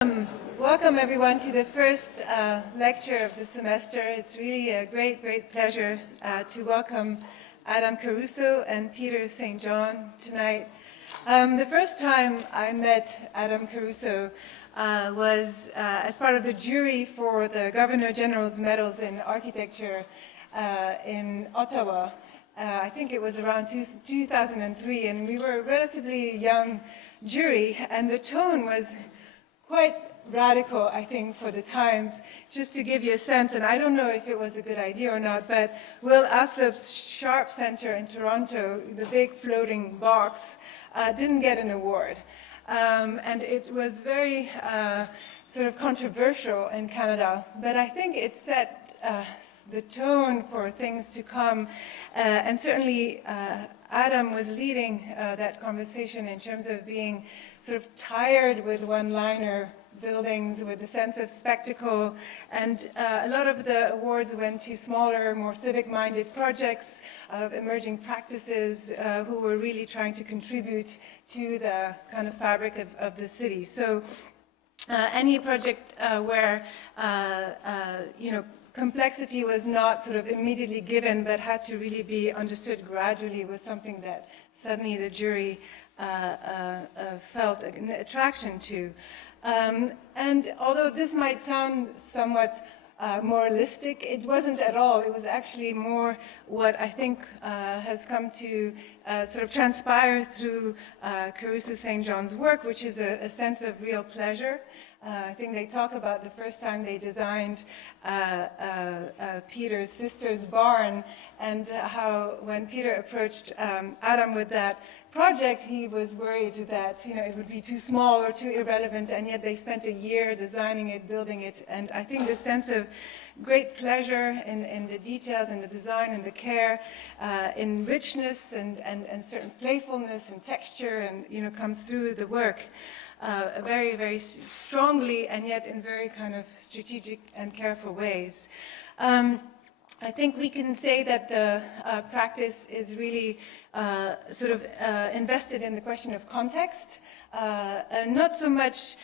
Welcome everyone to the first lecture of the semester. It's really a great pleasure to welcome Adam Caruso and Peter St John tonight. The first time I met Adam Caruso was as part of the jury for the Governor General's Medals in Architecture in Ottawa. I think it was around 2003, and we were a relatively young jury, and the tone was quite radical, I think, for the times. Just to give you a sense, and I don't know if it was a good idea or not, but Will Aslop's Sharp Center in Toronto, the big floating box, didn't get an award. And it was very sort of controversial in Canada, but I think it set the tone for things to come, and certainly Adam was leading that conversation in terms of being sort of tired with one-liner buildings, with a sense of spectacle, and a lot of the awards went to smaller, more civic-minded projects of emerging practices who were really trying to contribute to the kind of fabric of the city. So any project where complexity was not sort of immediately given, but had to really be understood gradually, was something that suddenly the jury felt an attraction to. And although this might sound somewhat moralistic, it wasn't at all. It was actually more what I think has come to sort of transpire through Caruso St John's work, which is a sense of real pleasure. I think they talk about the first time they designed Peter's sister's barn, and how when Peter approached Adam with that project, he was worried that it would be too small or too irrelevant, and yet they spent a year designing it, building it, and I think the sense of great pleasure in the details and the design and the care, in richness and certain playfulness and texture, and comes through the work. Very strongly, and yet in very kind of strategic and careful ways. I think we can say that the practice is really sort of invested in the question of context, and not so much,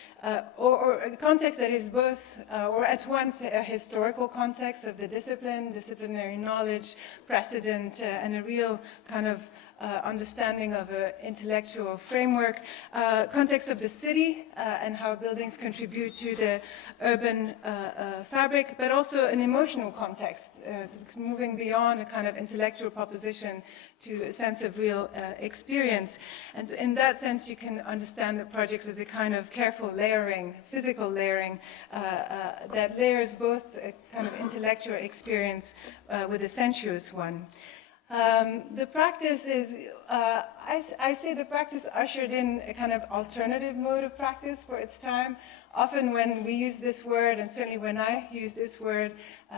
or a context that is both, or at once a historical context of the discipline, disciplinary knowledge, precedent, and a real kind of understanding of an intellectual framework, context of the city and how buildings contribute to the urban fabric, but also an emotional context, moving beyond a kind of intellectual proposition to a sense of real experience. And so in that sense, you can understand the project as a kind of careful layering, physical layering, that layers both a kind of intellectual experience with a sensuous one. The practice is, I say the practice ushered in a kind of alternative mode of practice for its time. Often when we use this word, and certainly when I use this word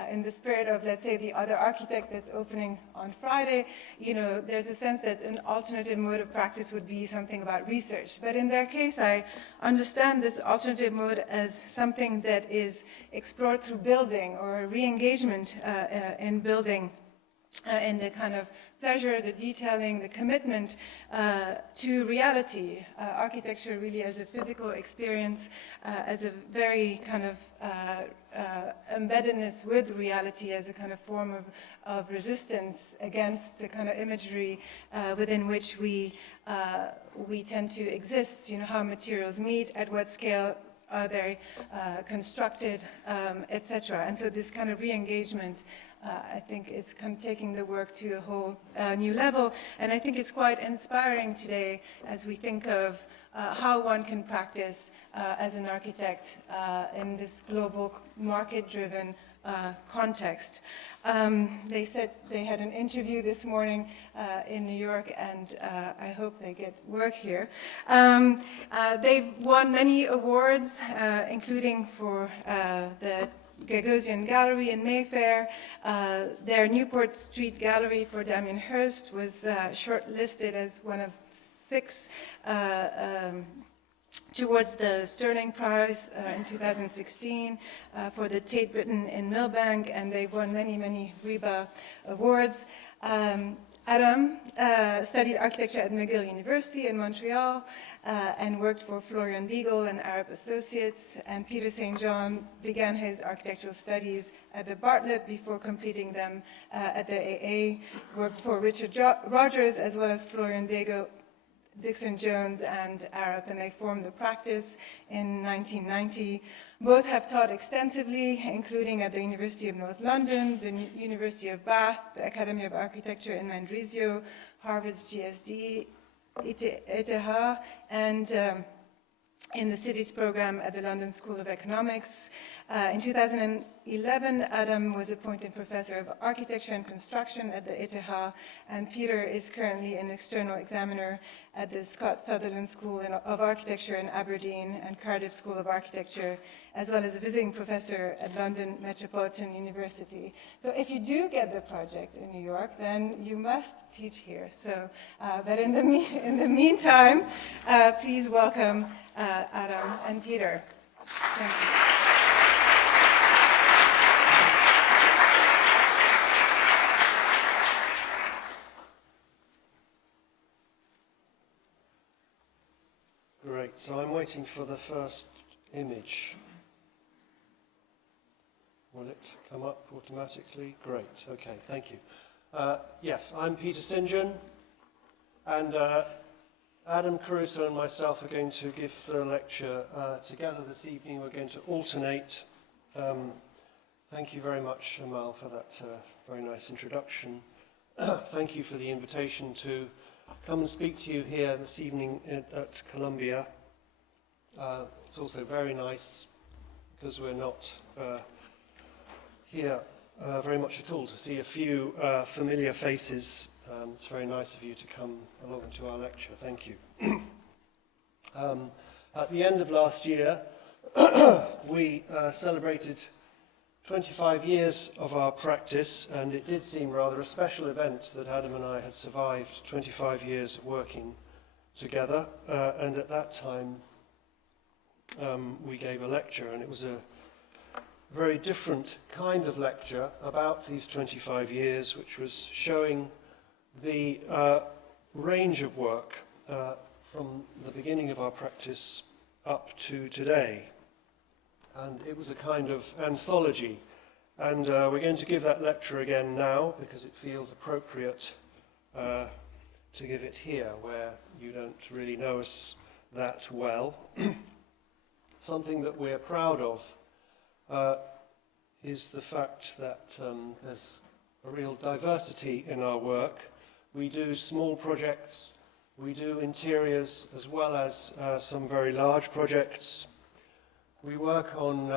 in the spirit of, let's say, the other architect that's opening on Friday, there's a sense that an alternative mode of practice would be something about research. But in their case, I understand this alternative mode as something that is explored through building, or re-engagement in building. In the kind of pleasure, the detailing, the commitment to reality. Architecture really as a physical experience, as a very kind of embeddedness with reality, as a kind of form of resistance against the kind of imagery within which we tend to exist. How materials meet, at what scale are they constructed, etc. And so this kind of re-engagement I think is kind of taking the work to a whole new level, and I think it's quite inspiring today as we think of how one can practice as an architect in this global market-driven context. They said they had an interview this morning in New York, and I hope they get work here. They've won many awards, including for the Gagosian Gallery in Mayfair. Their Newport Street Gallery for Damien Hirst was shortlisted as one of 6 towards the Sterling Prize in 2016 for the Tate Britain in Millbank, and they've won many, many RIBA awards. Adam studied architecture at McGill University in Montreal and worked for Florian Beagle and Arab Associates, and Peter St John began his architectural studies at the Bartlett before completing them at the AA, worked for Richard Rogers as well as Florian Beagle, Dixon Jones and Arab, and they formed the practice in 1990. Both have taught extensively, including at the University of North London, the University of Bath, the Academy of Architecture in Mendrisio, Harvard's GSD, ETH, and in the Cities program at the London School of Economics. In 2011, Adam was appointed Professor of Architecture and Construction at the ETH, and Peter is currently an external examiner at the Scott Sutherland School of Architecture in Aberdeen and Cardiff School of Architecture, as well as a visiting professor at London Metropolitan University. So if you do get the project in New York, then you must teach here. So, but in the meantime, please welcome Adam and Peter. Thank you. Great, so I'm waiting for the first image. Will it come up automatically? Great, okay, thank you. Yes, I'm Peter St John, and Adam, Caruso and myself are going to give the lecture together this evening. We're going to alternate. Thank you very much, Amale, for that very nice introduction. Thank you for the invitation to come and speak to you here this evening at Columbia. It's also very nice, because we're not here very much at all, to see a few familiar faces. It's very nice of you to come along to our lecture. Thank you. At the end of last year, we celebrated 25 years of our practice, and it did seem rather a special event that Adam and I had survived 25 years of working together. And at that time, we gave a lecture, and it was a very different kind of lecture about these 25 years, which was showing the range of work from the beginning of our practice up to today. And it was a kind of anthology. And we're going to give that lecture again now, because it feels appropriate to give it here, where you don't really know us that well. Something that we're proud of is the fact that there's a real diversity in our work. We do small projects, we do interiors, as well as some very large projects. We work on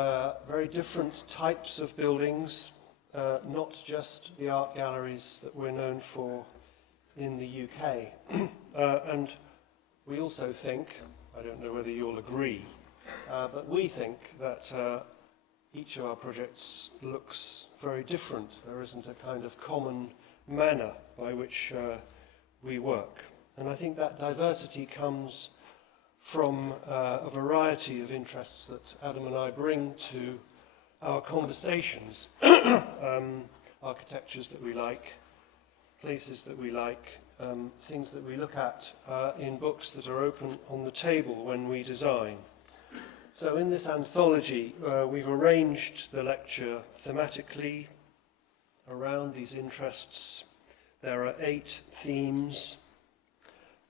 very different types of buildings, not just the art galleries that we're known for in the UK. And we also think, I don't know whether you'll agree, but we think that each of our projects looks very different. There isn't a kind of common manner by which we work. And I think that diversity comes from a variety of interests that Adam and I bring to our conversations. Architectures that we like, places that we like, things that we look at in books that are open on the table when we design. So in this anthology, we've arranged the lecture thematically around these interests. There are 8 themes,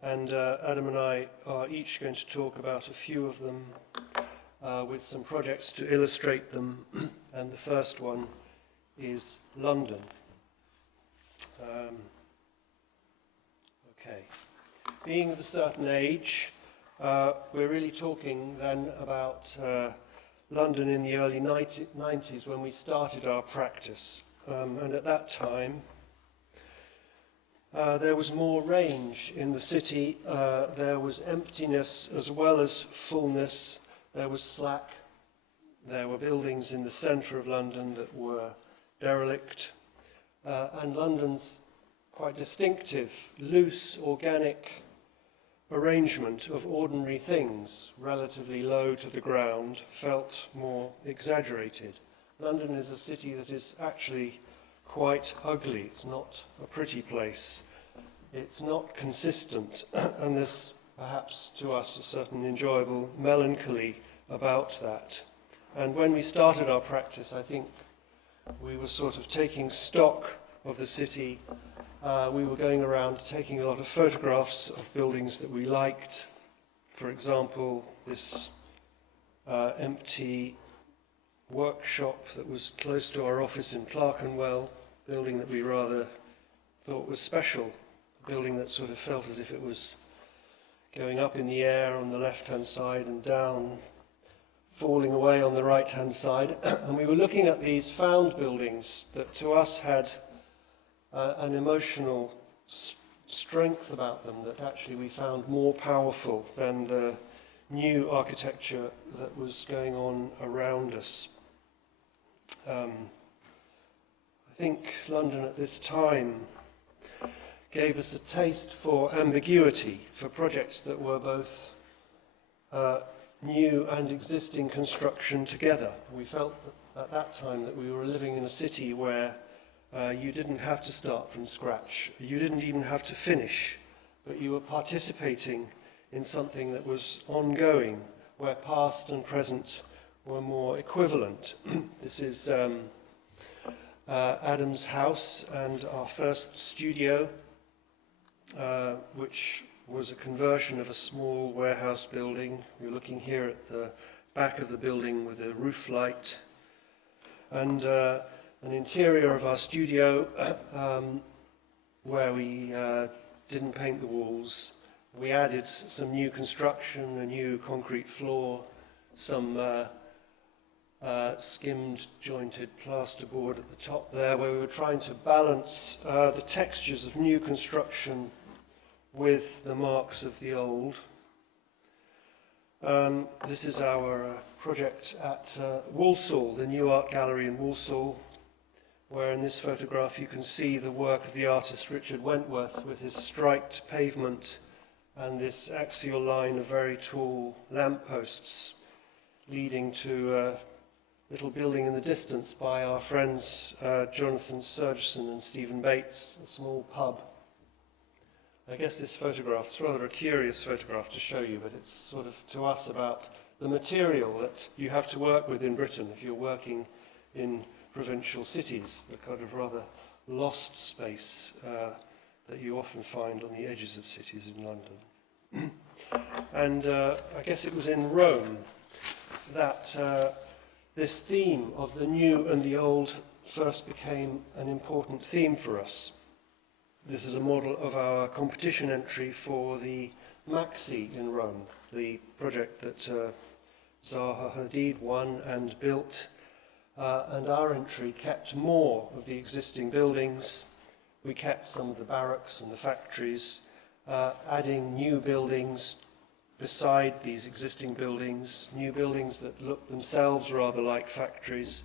and Adam and I are each going to talk about a few of them with some projects to illustrate them. And the first one is London. Okay. Being of a certain age, we're really talking then about London in the early 90s when we started our practice. And at that time, there was more range in the city. There was emptiness as well as fullness. There was slack. There were buildings in the centre of London that were derelict. And London's quite distinctive, loose, organic arrangement of ordinary things relatively low to the ground felt more exaggerated. London is a city that is actually quite ugly. It's not a pretty place. It's not consistent, and there's perhaps to us a certain enjoyable melancholy about that. And when we started our practice, I think we were sort of taking stock of the city. We were going around taking a lot of photographs of buildings that we liked. For example, this empty workshop that was close to our office in Clerkenwell, building that we rather thought was special, a building that sort of felt as if it was going up in the air on the left-hand side and down, falling away on the right-hand side. And we were looking at these found buildings that to us had an emotional strength about them that actually we found more powerful than the new architecture that was going on around us. I think London at this time gave us a taste for ambiguity, for projects that were both new and existing construction together. We felt that at that time that we were living in a city where you didn't have to start from scratch. You didn't even have to finish, but you were participating in something that was ongoing, where past and present were more equivalent. This is Adam's house and our first studio, which was a conversion of a small warehouse building. We're looking here at the back of the building with a roof light, and an interior of our studio where we didn't paint the walls. We added some new construction, a new concrete floor, some skimmed jointed plasterboard at the top there, where we were trying to balance the textures of new construction with the marks of the old. This is our project at Walsall, the New Art Gallery in Walsall, where in this photograph you can see the work of the artist Richard Wentworth with his striped pavement and this axial line of very tall lampposts leading to a little building in the distance by our friends Jonathan Surgeson and Stephen Bates, a small pub. I guess this photograph, it's rather a curious photograph to show you, but it's sort of to us about the material that you have to work with in Britain if you're working in provincial cities, the kind of rather lost space that you often find on the edges of cities in London. And I guess it was in Rome that this theme of the new and the old first became an important theme for us. This is a model of our competition entry for the Maxi in Rome, the project that Zaha Hadid won and built. And our entry kept more of the existing buildings. We kept some of the barracks and the factories, adding new buildings beside these existing buildings, new buildings that looked themselves rather like factories.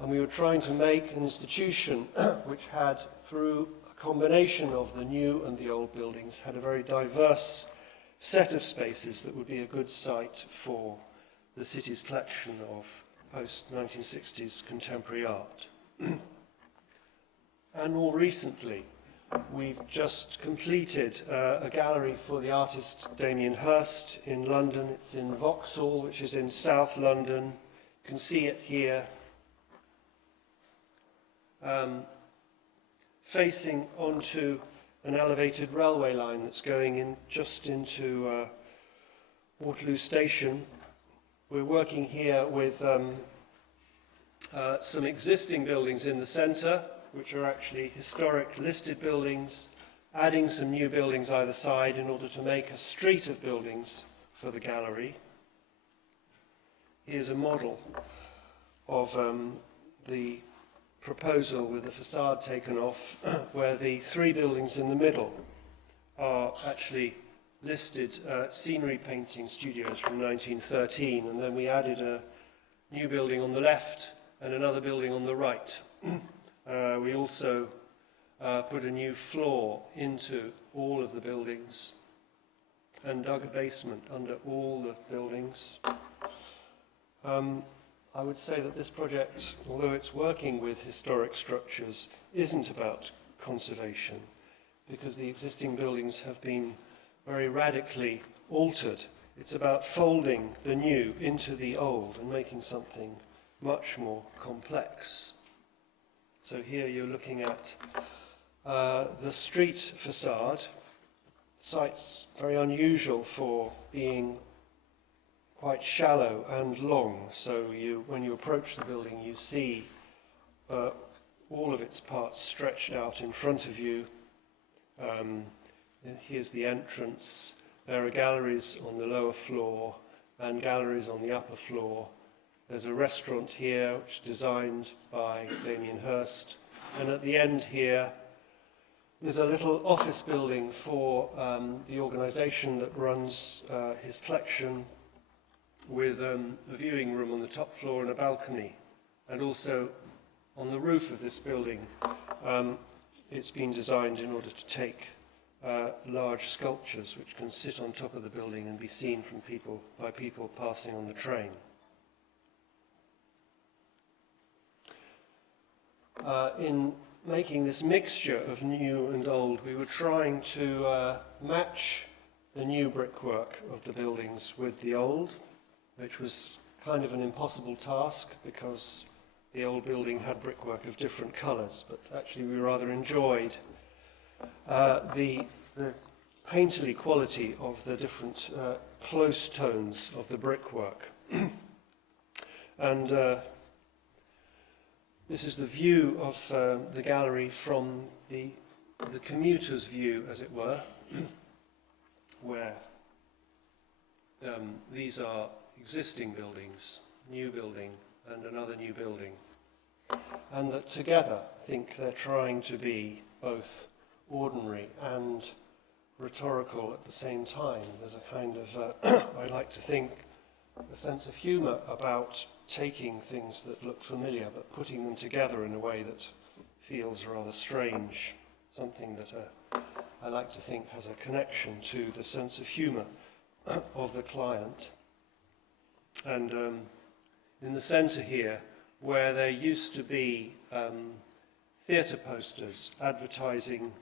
And we were trying to make an institution which had, through a combination of the new and the old buildings, had a very diverse set of spaces that would be a good site for the city's collection of post-1960s contemporary art. And more recently, we've just completed a gallery for the artist Damien Hirst in London. It's in Vauxhall, which is in South London. You can see it here. Facing onto an elevated railway line that's going in just into Waterloo Station. We're working here with some existing buildings in the centre, which are actually historic listed buildings, adding some new buildings either side in order to make a street of buildings for the gallery. Here's a model of the proposal with the facade taken off, where the three buildings in the middle are actually listed scenery painting studios from 1913, and then we added a new building on the left and another building on the right. We also put a new floor into all of the buildings. and dug a basement under all the buildings. I would say that this project, although it's working with historic structures, isn't about conservation, because the existing buildings have been very radically altered. It's about folding the new into the old and making something much more complex. So here you're looking at the street facade. The site's very unusual for being quite shallow and long, so when you approach the building you see all of its parts stretched out in front of you. Here's the entrance. There are galleries on the lower floor and galleries on the upper floor. There's a restaurant here which is designed by Damien Hirst, and at the end here there's a little office building for the organisation that runs his collection, with a viewing room on the top floor and a balcony. And also on the roof of this building, it's been designed in order to take large sculptures which can sit on top of the building and be seen from by people passing on the train. In making this mixture of new and old, we were trying to match the new brickwork of the buildings with the old, which was kind of an impossible task because the old building had brickwork of different colours, but actually we rather enjoyed the painterly quality of the different close tones of the brickwork. And this is the view of the gallery from the commuter's view, as it were, where these are existing buildings, new building and another new building, and that together I think they're trying to be both ordinary and rhetorical at the same time. There's a kind of, I like to think, a sense of humour about taking things that look familiar but putting them together in a way that feels rather strange, something that I like to think has a connection to the sense of humour of the client. And in the centre here, where there used to be theatre posters advertising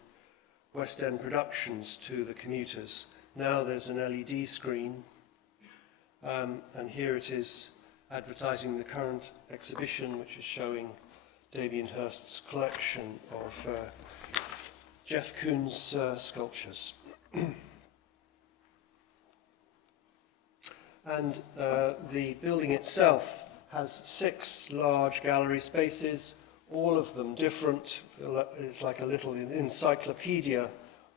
West End productions to the commuters, now there's an LED screen, and here it is advertising the current exhibition, which is showing Damien Hirst's collection of Jeff Koons sculptures. And the building itself has 6 large gallery spaces, all of them different. It's like a little encyclopedia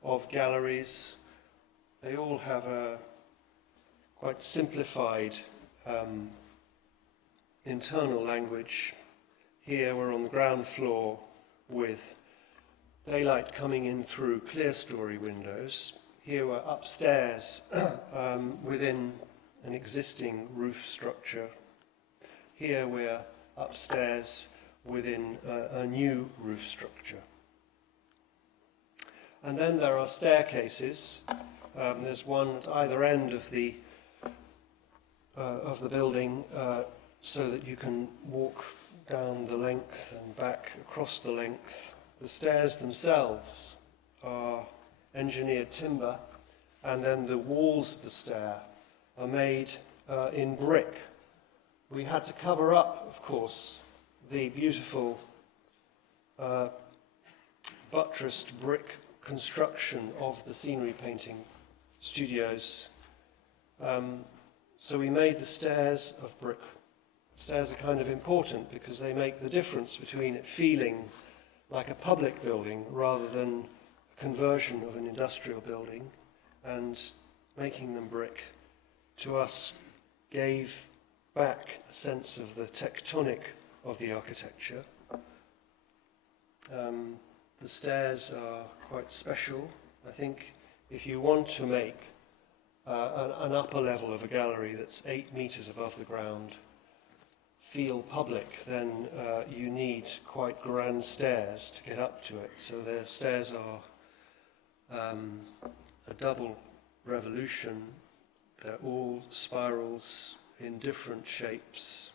of galleries. They all have a quite simplified internal language. Here we're on the ground floor with daylight coming in through clerestory windows. Here we're upstairs within an existing roof structure. Here we're upstairs within a new roof structure. And then there are staircases. There's one at either end of the building, so that you can walk down the length and back across the length. The stairs themselves are engineered timber, and then the walls of the stair are made in brick. We had to cover up, of course, the beautiful buttressed brick construction of the scenery painting studios. So we made the stairs of brick. Stairs are kind of important because they make the difference between it feeling like a public building rather than a conversion of an industrial building, and making them brick to us gave back a sense of the tectonic of the architecture. The stairs are quite special. I think if you want to make an upper level of a gallery that's 8 meters above the ground feel public, then you need quite grand stairs to get up to it. So the stairs are a double revolution. They're all spirals in different shapes.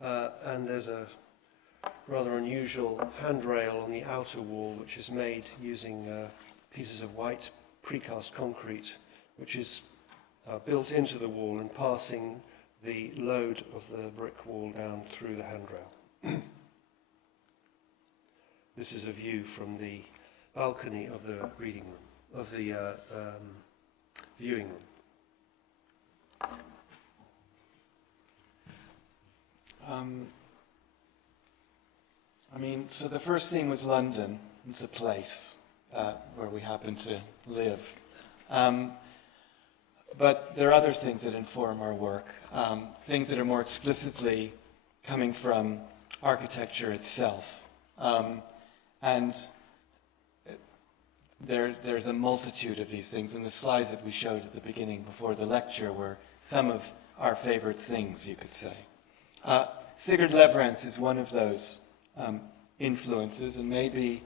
And there's a rather unusual handrail on the outer wall, which is made using pieces of white precast concrete, which is built into the wall and passing the load of the brick wall down through the handrail. This is a view from the balcony of the reading room, of the viewing room. I mean, so the first thing was London. It's a place where we happen to live. But there are other things that inform our work, things that are more explicitly coming from architecture itself. And there's a multitude of these things, and the slides that we showed at the beginning before the lecture were some of our favorite things, you could say. Sigurd Lewerentz is one of those influences, and maybe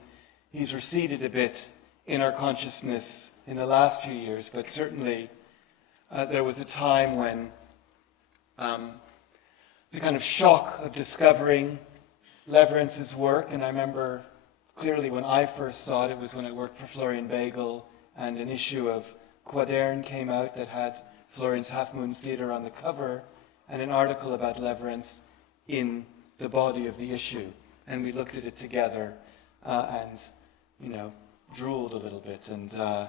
he's receded a bit in our consciousness in the last few years, but certainly there was a time when the kind of shock of discovering Lewerentz's work, and I remember clearly when I first saw it, it was when I worked for Florian Bagel, and an issue of Quadern came out that had Florian's Half Moon Theatre on the cover, and an article about Lewerentz in the body of the issue. And we looked at it together and, drooled a little bit, and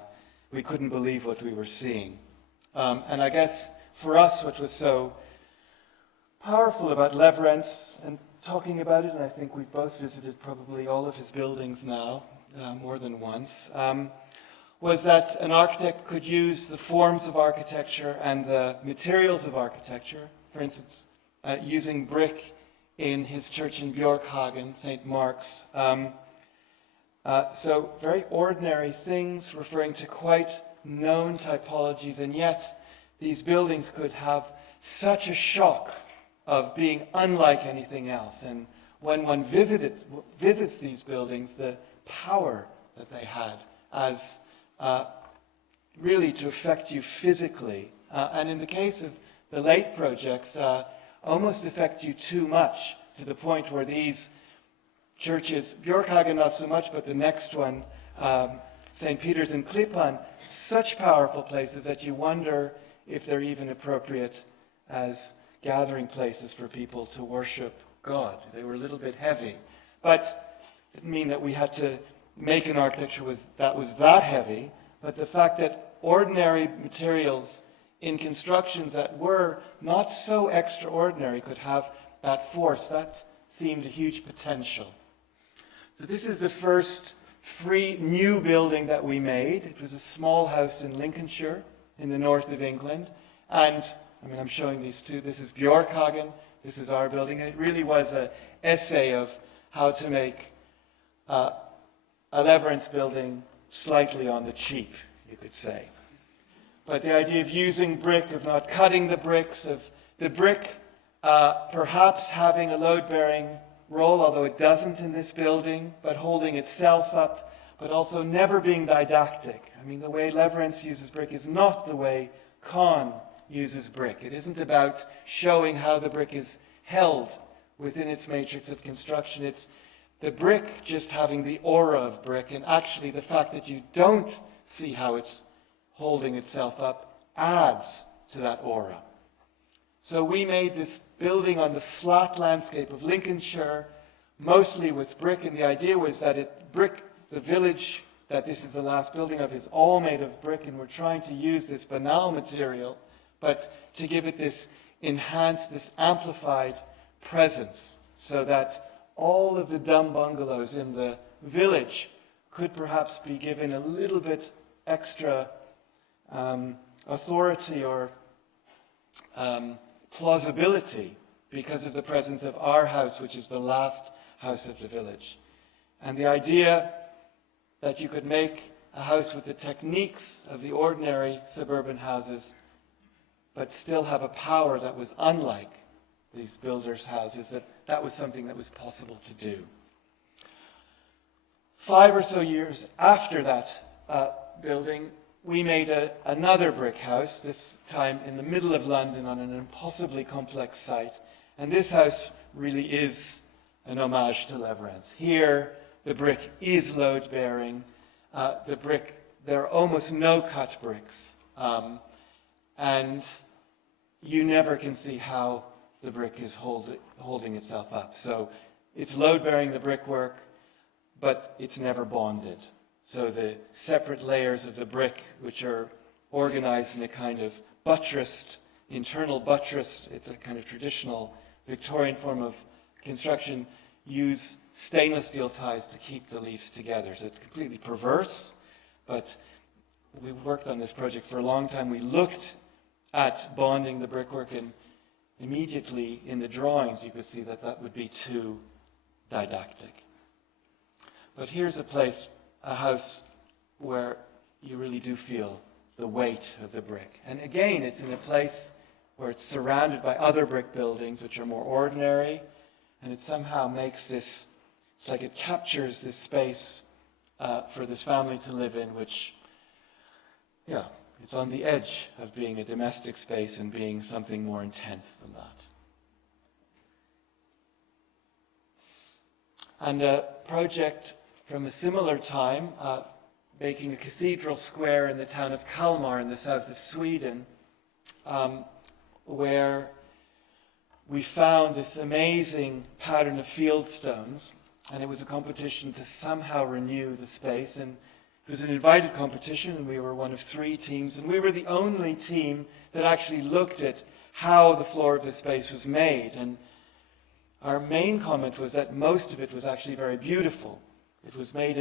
we couldn't believe what we were seeing. And I guess for us, what was so powerful about Lewerentz, and talking about it, and I think we've both visited probably all of his buildings now, more than once, was that an architect could use the forms of architecture and the materials of architecture, for instance, using brick in his church in Björkhagen, St. Mark's. So very ordinary things referring to quite known typologies, and yet these buildings could have such a shock of being unlike anything else. And when one visits these buildings, the power that they had as really to affect you physically, and in the case of the late projects, almost affect you too much, to the point where these churches, Björkhagen not so much, but the next one, St. Peter's in Klippan, such powerful places that you wonder if they're even appropriate as gathering places for people to worship God. They were a little bit heavy, but it didn't mean that we had to make an architecture that was that heavy, but the fact that ordinary materials in constructions that were not so extraordinary could have that force, that seemed a huge potential. So this is the first free new building that we made. It was a small house in Lincolnshire in the north of England, and I'm showing these two. This is Björkhagen, this is our building, and it really was an essay of how to make a Lewerentz building slightly on the cheap, you could say. But the idea of using brick, of not cutting the bricks, of the brick perhaps having a load-bearing role, although it doesn't in this building, but holding itself up, but also never being didactic. The way Lewerentz uses brick is not the way Kahn uses brick. It isn't about showing how the brick is held within its matrix of construction. It's the brick just having the aura of brick, and actually the fact that you don't see how it's holding itself up adds to that aura. So we made this building on the flat landscape of Lincolnshire, mostly with brick, and the idea was that the village that this is the last building of, is all made of brick, and we're trying to use this banal material, but to give it this enhanced, this amplified presence, so that all of the dumb bungalows in the village could perhaps be given a little bit extra authority or plausibility because of the presence of our house, which is the last house of the village. And the idea that you could make a house with the techniques of the ordinary suburban houses, but still have a power that was unlike these builders' houses, that was something that was possible to do. 5 or so years after that building, we made another brick house, this time in the middle of London on an impossibly complex site. And this house really is an homage to Lewerentz. Here, the brick is load-bearing. There are almost no cut bricks. And you never can see how the brick is holding itself up. So it's load-bearing, the brickwork, but it's never bonded. So the separate layers of the brick, which are organized in a kind of buttressed, internal buttressed, it's a kind of traditional Victorian form of construction, use stainless steel ties to keep the leaves together. So it's completely perverse, but we worked on this project for a long time. We looked at bonding the brickwork, and immediately in the drawings you could see that that would be too didactic. But here's a house where you really do feel the weight of the brick. And again, it's in a place where it's surrounded by other brick buildings which are more ordinary, and it somehow makes this, it's like it captures this space for this family to live in, which, yeah, it's on the edge of being a domestic space and being something more intense than that. And a project from a similar time, making a cathedral square in the town of Kalmar in the south of Sweden, where we found this amazing pattern of field stones, and it was a competition to somehow renew the space. And it was an invited competition, and we were one of 3 teams, and we were the only team that actually looked at how the floor of the space was made. And our main comment was that most of it was actually very beautiful. It was made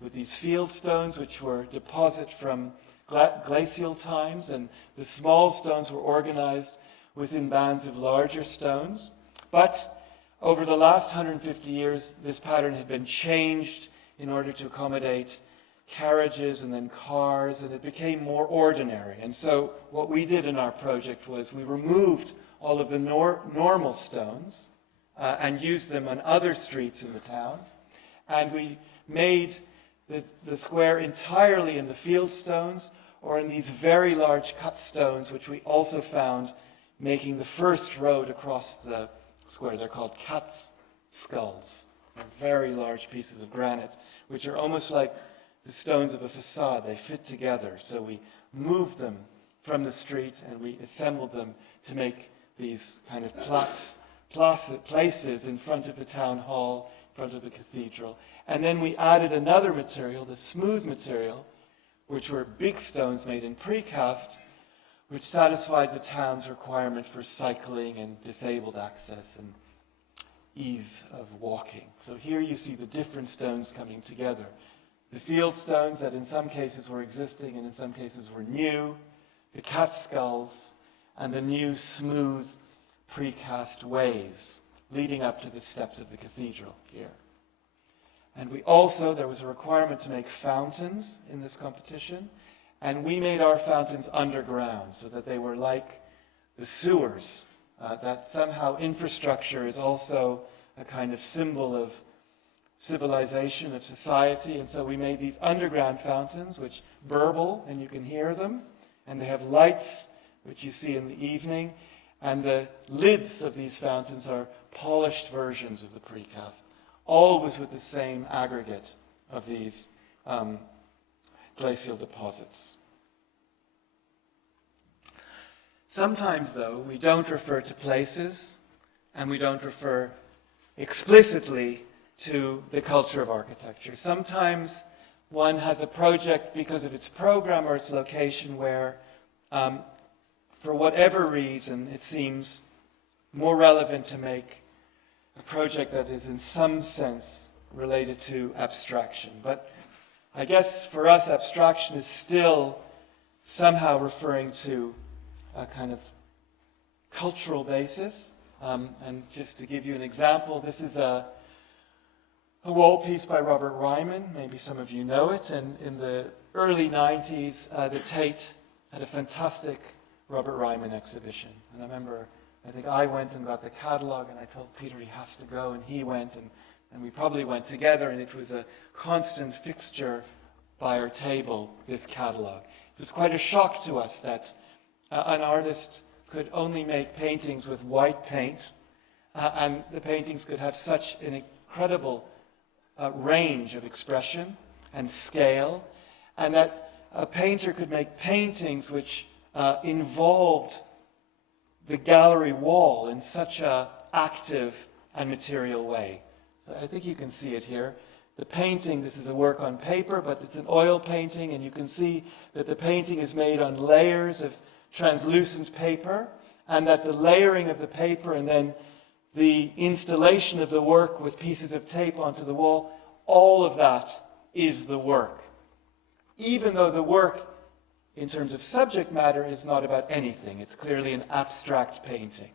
with these field stones, which were deposit from glacial times, and the small stones were organized within bands of larger stones. But over the last 150 years, this pattern had been changed in order to accommodate carriages and then cars, and it became more ordinary. And so what we did in our project was we removed all of the normal stones and used them on other streets in the town. And we made the square entirely in the field stones or in these very large cut stones, which we also found making the first road across the square. They're called cat's skulls. They're very large pieces of granite, which are almost like the stones of a facade. They fit together. So we moved them from the street and we assembled them to make these kind of places in front of the town hall, in front of the cathedral. And then we added another material, the smooth material, which were big stones made in precast, which satisfied the town's requirement for cycling and disabled access and ease of walking. So here you see the different stones coming together. The field stones that in some cases were existing and in some cases were new, the cat skulls, and the new smooth precast ways leading up to the steps of the cathedral here. And there was a requirement to make fountains in this competition, and we made our fountains underground so that they were like the sewers, that somehow infrastructure is also a kind of symbol of civilization, of society. And so we made these underground fountains which burble and you can hear them, and they have lights which you see in the evening, and the lids of these fountains are polished versions of the precast, always with the same aggregate of these glacial deposits. Sometimes, though, we don't refer to places, and we don't refer explicitly to the culture of architecture. Sometimes one has a project because of its program or its location where, for whatever reason, it seems more relevant to make a project that is in some sense related to abstraction. But I guess for us, abstraction is still somehow referring to a kind of cultural basis. And just to give you an example, this is a wall piece by Robert Ryman. Maybe some of you know it. And in the early 90s, the Tate had a fantastic Robert Ryman exhibition. And I remember, I think I went and got the catalogue, and I told Peter he has to go, and he went, and we probably went together, and it was a constant fixture by our table, this catalogue. It was quite a shock to us that an artist could only make paintings with white paint, and the paintings could have such an incredible range of expression and scale, and that a painter could make paintings which involved the gallery wall in such an active and material way. So I think you can see it here. The painting, this is a work on paper, but it's an oil painting, and you can see that the painting is made on layers of translucent paper, and that the layering of the paper and then the installation of the work with pieces of tape onto the wall, all of that is the work. Even though the work, in terms of subject matter, is not about anything. It's clearly an abstract painting.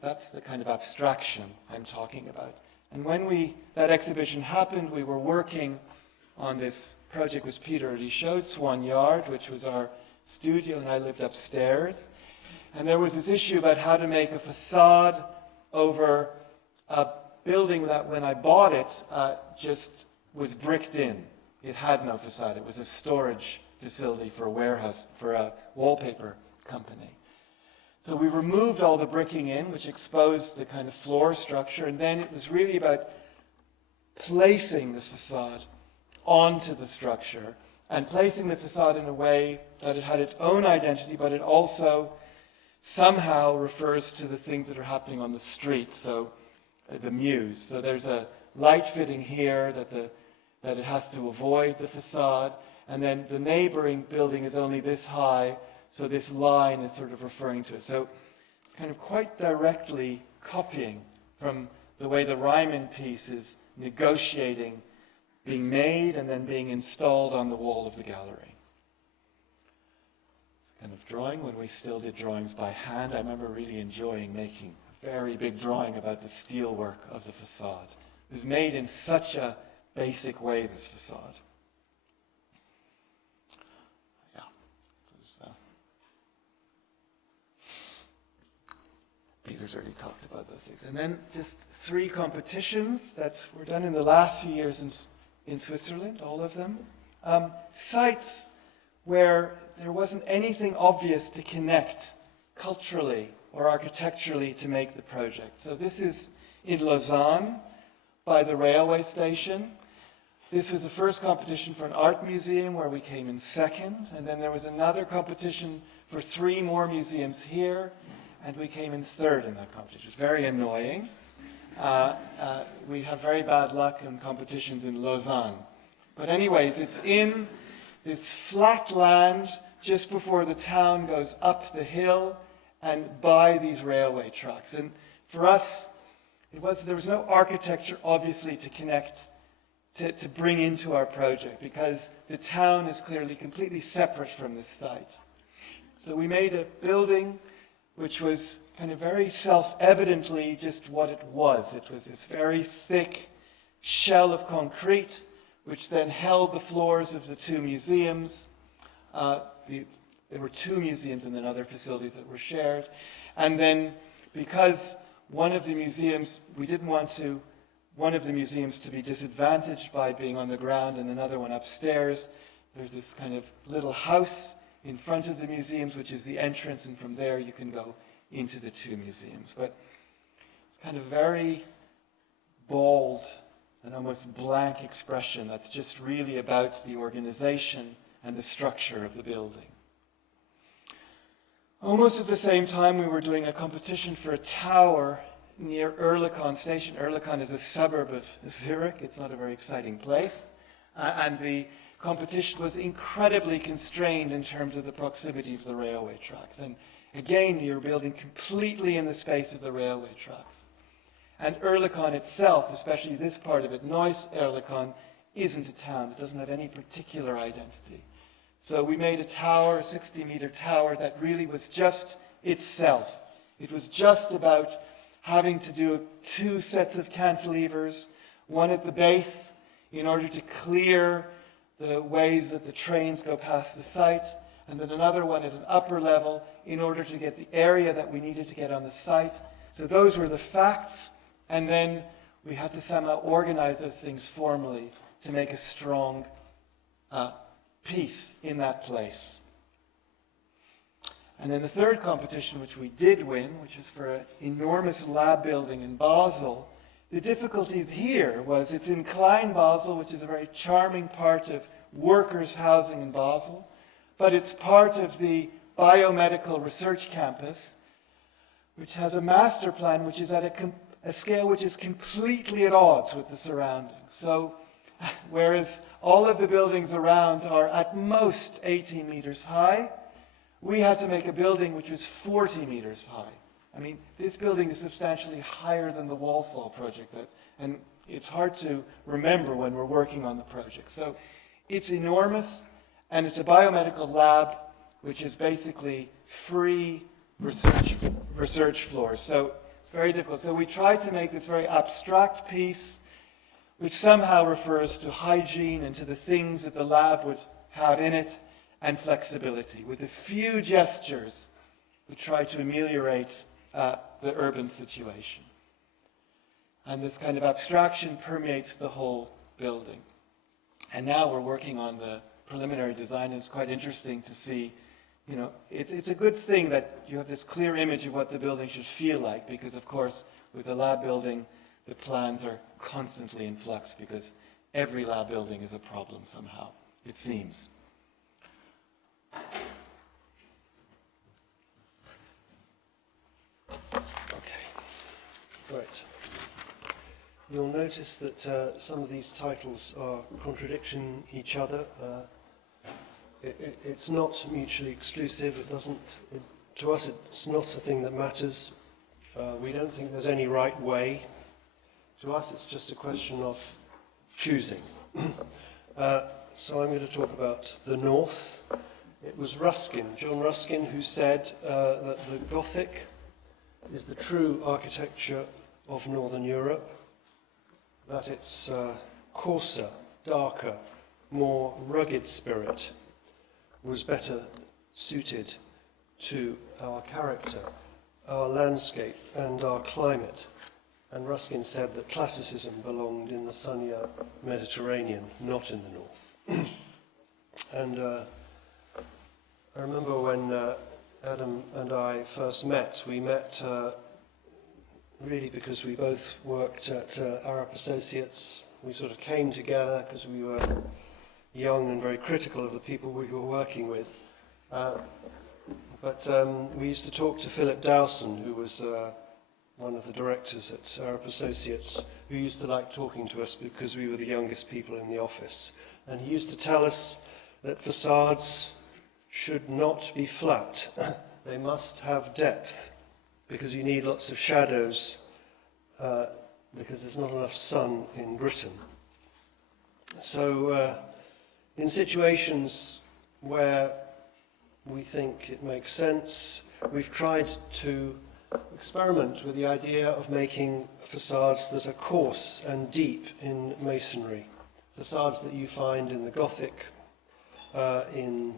That's the kind of abstraction I'm talking about. And when that exhibition happened, we were working on this project which Peter already showed, Swan Yard, which was our studio, and I lived upstairs. And there was this issue about how to make a facade over a building that, when I bought it, just was bricked in. It had no facade. It was a storage facility for a warehouse, for a wallpaper company. So we removed all the bricking in, which exposed the kind of floor structure, and then it was really about placing this facade onto the structure and placing the facade in a way that it had its own identity, but it also somehow refers to the things that are happening on the street, so the muse. So there's a light fitting here that it has to avoid the facade, and then the neighboring building is only this high, so this line is sort of referring to it. So kind of quite directly copying from the way the Ryman piece is negotiating, being made and then being installed on the wall of the gallery. Kind of drawing when we still did drawings by hand. I remember really enjoying making a very big drawing about the steelwork of the facade. It was made in such a basic way, this facade. Yeah, it was, Peter's already talked about those things. And then just 3 competitions that were done in the last few years in Switzerland, all of them. Sites where there wasn't anything obvious to connect culturally or architecturally to make the project. So this is in Lausanne by the railway station. This was the first competition for an art museum where we came in second, and then there was another competition for 3 more museums here, and we came in third in that competition. It was very annoying. We have very bad luck in competitions in Lausanne. But anyways, it's in this flat land just before the town goes up the hill and by these railway tracks. And for us, there was no architecture, obviously, to connect, to bring into our project, because the town is clearly completely separate from this site. So we made a building which was kind of very self-evidently just what it was. It was this very thick shell of concrete, which then held the floors of the 2 museums. There were 2 museums and then other facilities that were shared. And then, because one of the museums, we didn't want one of the museums to be disadvantaged by being on the ground and another one upstairs, there's this kind of little house in front of the museums, which is the entrance, and from there you can go into the 2 museums. But it's kind of very bald and almost blank expression that's just really about the organization and the structure of the building. Almost at the same time, we were doing a competition for a tower near Oerlikon station. Oerlikon is a suburb of Zurich. It's not a very exciting place. And the competition was incredibly constrained in terms of the proximity of the railway tracks. And again, you're building completely in the space of the railway tracks. And Oerlikon itself, especially this part of it, Neuss Oerlikon, isn't a town. It doesn't have any particular identity. So we made a tower, a 60-meter tower, that really was just itself. It was just about having to do 2 sets of cantilevers, one at the base in order to clear the ways that the trains go past the site, and then another one at an upper level in order to get the area that we needed to get on the site. So those were the facts, and then we had to somehow organize those things formally to make a strong piece in that place. And then the third competition, which we did win, which was for an enormous lab building in Basel. The difficulty here was it's in Klein Basel, which is a very charming part of workers' housing in Basel, but it's part of the biomedical research campus, which has a master plan which is at a scale which is completely at odds with the surroundings. So, whereas all of the buildings around are at most 18 meters high, we had to make a building which was 40 meters high. I mean, this building is substantially higher than the Walsall project, and it's hard to remember when we're working on the project. So it's enormous, and it's a biomedical lab, which is basically free research floors. So it's very difficult. So we tried to make this very abstract piece, which somehow refers to hygiene and to the things that the lab would have in it, and flexibility. With a few gestures, we try to ameliorate the urban situation. And this kind of abstraction permeates the whole building. And now we're working on the preliminary design. It's quite interesting to see, you know, it's a good thing that you have this clear image of what the building should feel like, because of course with a lab building the plans are constantly in flux, because every lab building is a problem somehow, it seems. Okay, right. You'll notice that some of these titles are contradicting each other. It's not mutually exclusive. To us, it's not a thing that matters. We don't think there's any right way. To us, it's just a question of choosing. So I'm going to talk about the north. It was Ruskin, John Ruskin, who said that the Gothic is the true architecture of Northern Europe, that its coarser, darker, more rugged spirit was better suited to our character, our landscape, and our climate. And Ruskin said that classicism belonged in the sunnier Mediterranean, not in the north. And I remember when Adam and I first met, we met really because we both worked at Arab Associates. We sort of came together because we were young and very critical of the people we were working with. But we used to talk to Philip Dowson, who was one of the directors at Arab Associates, who used to like talking to us because we were the youngest people in the office. And he used to tell us that facades should not be flat. They must have depth, because you need lots of shadows, because there's not enough sun in Britain. So in situations where we think it makes sense, we've tried to experiment with the idea of making facades that are coarse and deep in masonry. Facades that you find in the Gothic, in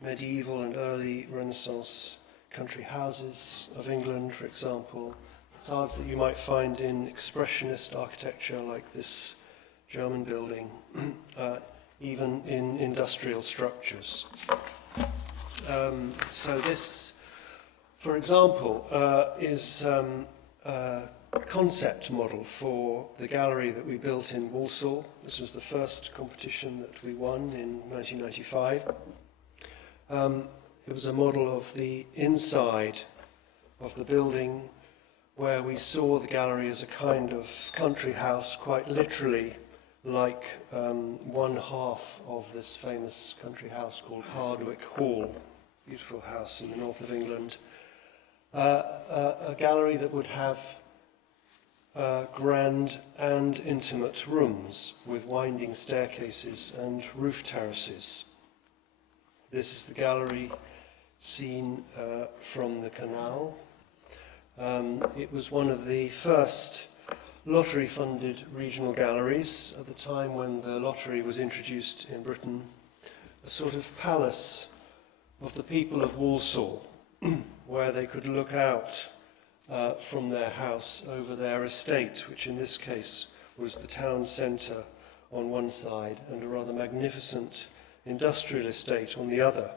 medieval and early Renaissance country houses of England, for example. Facades that you might find in expressionist architecture like this German building, even in industrial structures. So this, for example, is a concept model for the gallery that we built in Walsall. This was the first competition that we won in 1995. It was a model of the inside of the building, where we saw the gallery as a kind of country house, quite literally like one half of this famous country house called Hardwick Hall, beautiful house in the north of England. A gallery that would have grand and intimate rooms with winding staircases and roof terraces. This is the gallery seen from the canal. It was one of the first lottery-funded regional galleries at the time when the lottery was introduced in Britain, a sort of palace of the people of Walsall, where they could look out from their house over their estate, which in this case was the town centre on one side, and a rather magnificent industrial estate on the other.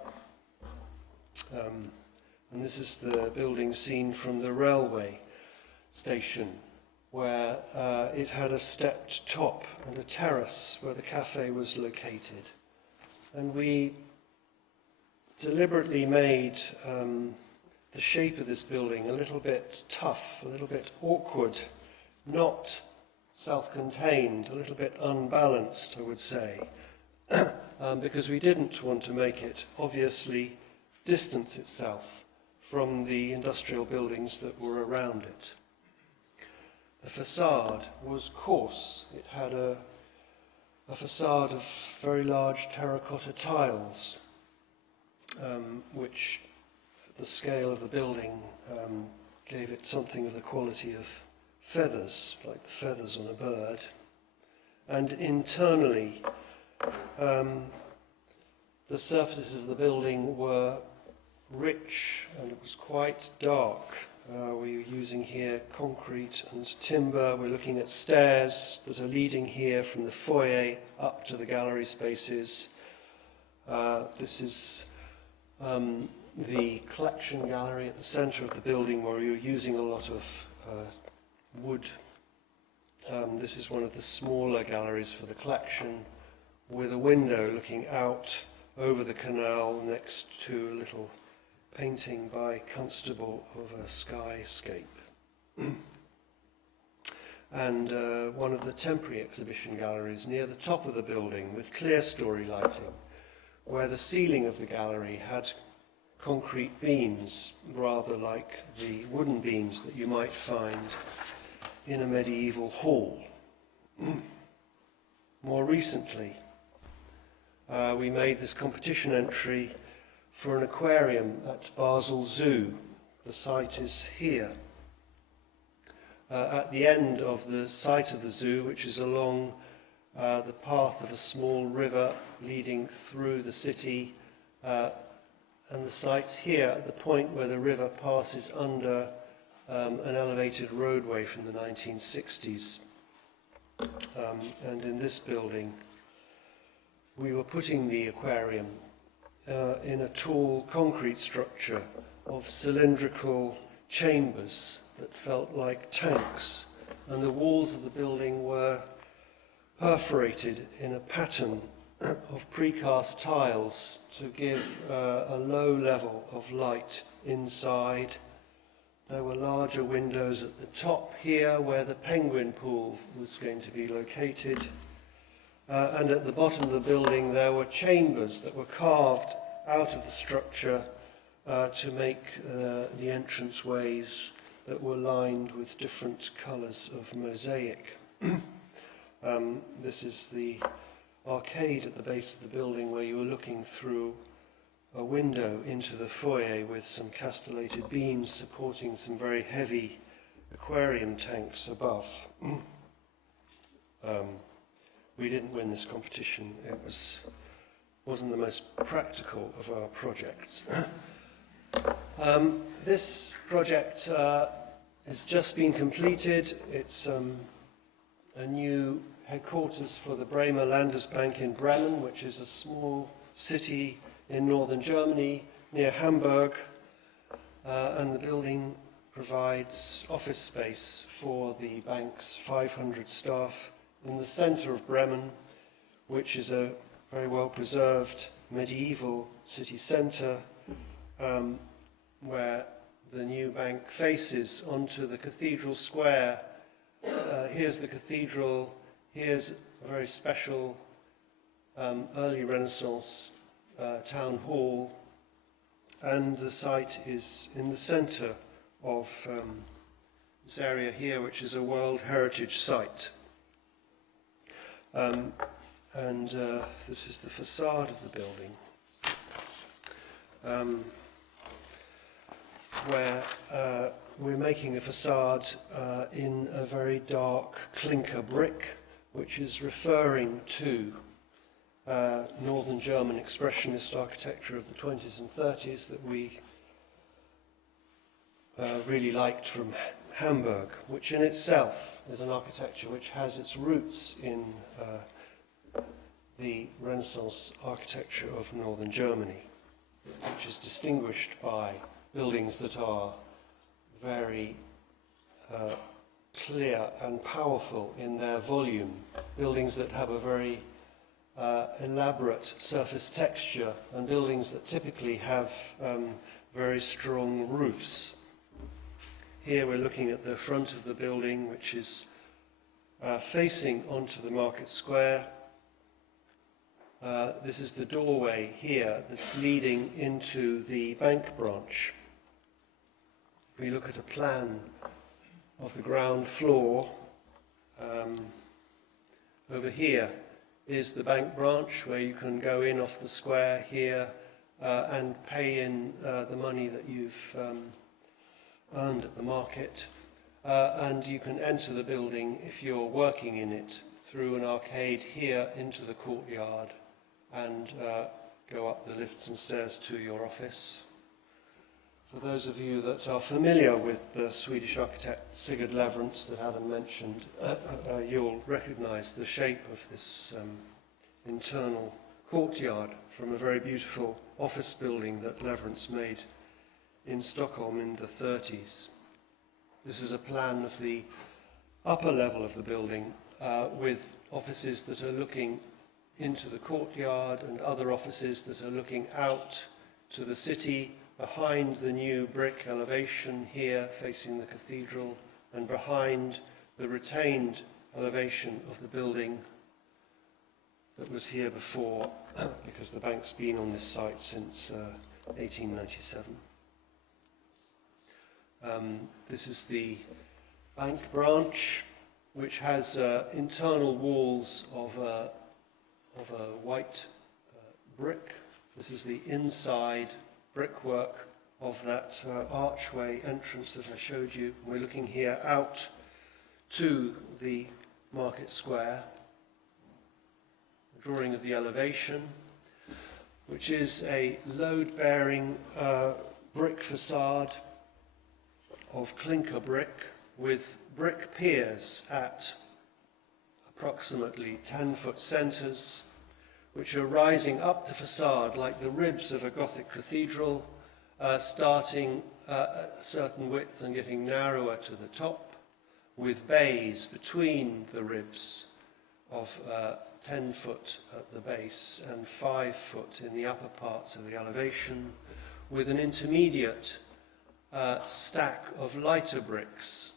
And this is the building seen from the railway station, where it had a stepped top and a terrace where the cafe was located. And we deliberately made the shape of this building a little bit tough, a little bit awkward, not self-contained, a little bit unbalanced, I would say, because we didn't want to make it obviously distance itself from the industrial buildings that were around it. The facade was coarse. It had a facade of very large terracotta tiles, which at the scale of the building gave it something of the quality of feathers, like the feathers on a bird. And internally, the surfaces of the building were rich, and it was quite dark. We're using here concrete and timber. We're looking at stairs that are leading here from the foyer up to the gallery spaces. This is the collection gallery at the center of the building, where you're using a lot of wood. This is one of the smaller galleries for the collection, with a window looking out over the canal next to a little painting by Constable of a skyscape. And one of the temporary exhibition galleries near the top of the building with clear story lighting, where the ceiling of the gallery had concrete beams, rather like the wooden beams that you might find in a medieval hall. More recently, we made this competition entry for an aquarium at Basel Zoo. The site is here. At the end of the site of the zoo, which is along the path of a small river leading through the city, and the site's here at the point where the river passes under an elevated roadway from the 1960s. And in this building, we were putting the aquarium in a tall concrete structure of cylindrical chambers that felt like tanks, and the walls of the building were perforated in a pattern of precast tiles to give a low level of light inside. There were larger windows at the top here where the penguin pool was going to be located. And at the bottom of the building there were chambers that were carved out of the structure to make the entranceways that were lined with different colours of mosaic. This is the arcade at the base of the building where you were looking through a window into the foyer with some castellated beams supporting some very heavy aquarium tanks above. We didn't win this competition. It wasn't the most practical of our projects. This project has just been completed. It's a new headquarters for the Bremer Landesbank in Bremen, which is a small city in northern Germany near Hamburg, and the building provides office space for the bank's 500 staff in the centre of Bremen, which is a very well preserved medieval city centre, where the new bank faces onto the cathedral square. Here's the cathedral, here's a very special early Renaissance town hall, and the site is in the centre of this area here, which is a World Heritage Site. And this is the facade of the building, where we're making a facade in a very dark clinker brick, which is referring to Northern German expressionist architecture of the 20s and 30s that we really liked from Hamburg, which in itself is an architecture which has its roots in the Renaissance architecture of northern Germany, which is distinguished by buildings that are very clear and powerful in their volume, buildings that have a very elaborate surface texture, and buildings that typically have very strong roofs. Here we're looking at the front of the building, which is facing onto the market square. This is the doorway here that's leading into the bank branch. If we look at a plan of the ground floor, over here is the bank branch where you can go in off the square here and pay in the money that you've earned at the market, and you can enter the building if you're working in it through an arcade here into the courtyard and go up the lifts and stairs to your office. For those of you that are familiar with the Swedish architect Sigurd Lewerentz that Adam mentioned, you'll recognize the shape of this internal courtyard from a very beautiful office building that Lewerentz made in Stockholm in the 30s. This is a plan of the upper level of the building with offices that are looking into the courtyard and other offices that are looking out to the city behind the new brick elevation here facing the cathedral and behind the retained elevation of the building that was here before because the bank's been on this site since 1897. This is the bank branch, which has internal walls of a white brick. This is the inside brickwork of that archway entrance that I showed you. We're looking here out to the market square. A drawing of the elevation, which is a load-bearing brick facade of clinker brick with brick piers at approximately 10-foot centres, which are rising up the facade like the ribs of a Gothic cathedral, starting at a certain width and getting narrower to the top, with bays between the ribs of 10 foot at the base and 5 foot in the upper parts of the elevation, with an intermediate stack of lighter bricks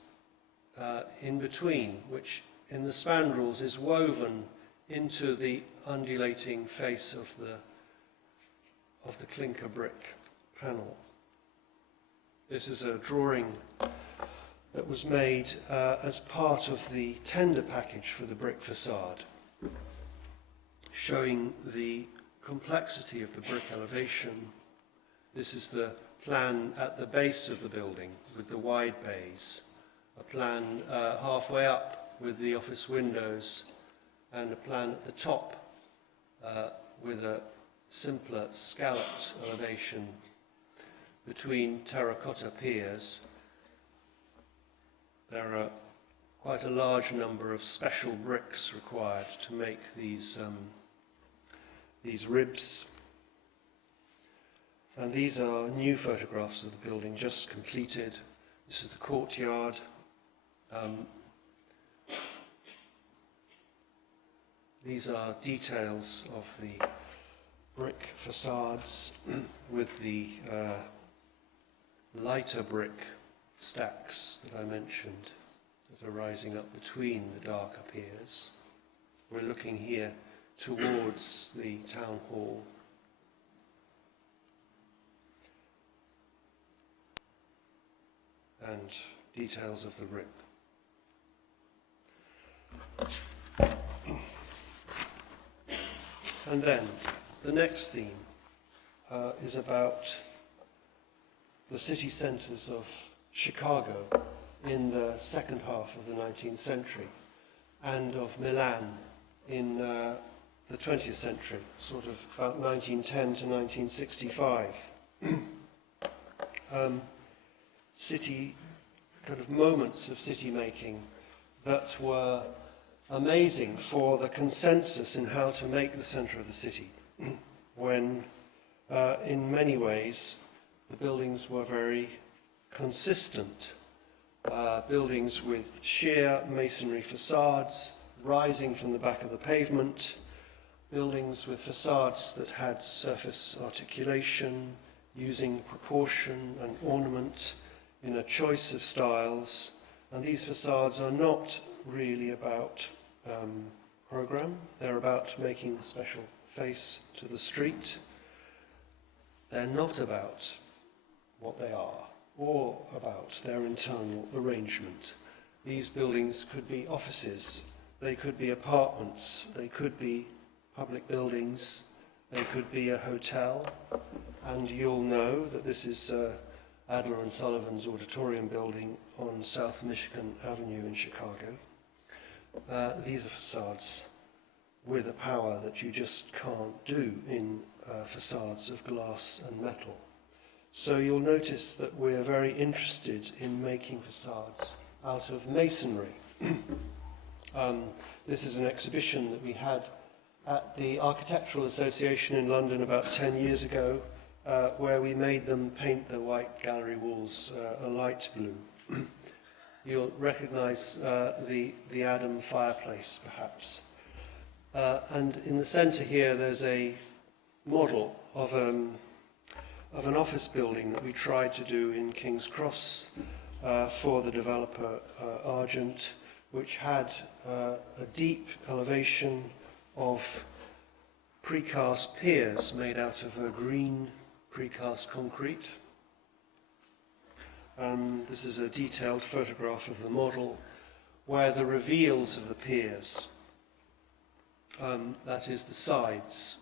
in between, which in the spandrels is woven into the undulating face of the clinker brick panel. This is a drawing that was made as part of the tender package for the brick facade, showing the complexity of the brick elevation. This is the plan at the base of the building with the wide bays, a plan halfway up with the office windows, and a plan at the top with a simpler scalloped elevation between terracotta piers. There are quite a large number of special bricks required to make these ribs. And these are new photographs of the building just completed. This is the courtyard. These are details of the brick facades with the lighter brick stacks that I mentioned that are rising up between the darker piers. We're looking here towards the town hall. And details of the rib. And then the next theme is about the city centres of Chicago in the second half of the 19th century and of Milan in the 20th century, sort of about 1910 to 1965. City, kind of moments of city making that were amazing for the consensus in how to make the centre of the city, when in many ways the buildings were very consistent. Buildings with sheer masonry facades rising from the back of the pavement, buildings with facades that had surface articulation, using proportion and ornament in a choice of styles. And these facades are not really about program, they're about making a special face to the street. They're not about what they are or about their internal arrangement. These buildings could be offices, they could be apartments, they could be public buildings, they could be a hotel, and you'll know that this is Adler and Sullivan's auditorium building on South Michigan Avenue in Chicago. These are facades with a power that you just can't do in facades of glass and metal. So you'll notice that we're very interested in making facades out of masonry. This is an exhibition that we had at the Architectural Association in London about 10 years ago, where we made them paint the white gallery walls a light blue. You'll recognize the Adam fireplace, perhaps. And in the center here, there's a model of an office building that we tried to do in King's Cross for the developer Argent, which had a deep elevation of precast piers made out of a green precast concrete. This is a detailed photograph of the model where the reveals of the piers, that is the sides,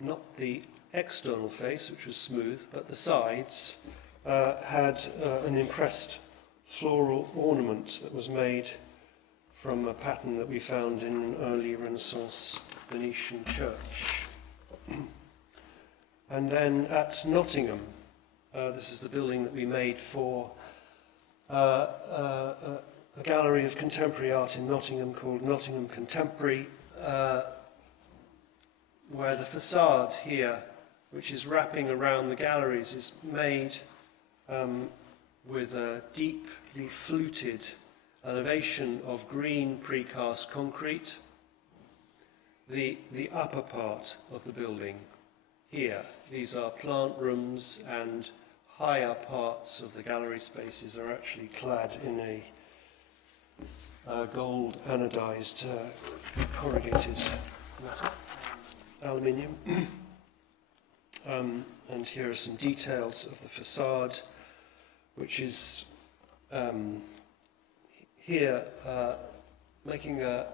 not the external face, which was smooth, but the sides had an impressed floral ornament that was made from a pattern that we found in an early Renaissance Venetian church. And then at Nottingham, this is the building that we made for a gallery of contemporary art in Nottingham called Nottingham Contemporary, where the facade here, which is wrapping around the galleries, is made with a deeply fluted elevation of green precast concrete. The upper part of the building here, these are plant rooms, and higher parts of the gallery spaces are actually clad in a gold anodized corrugated aluminium. And here are some details of the facade, which is here making a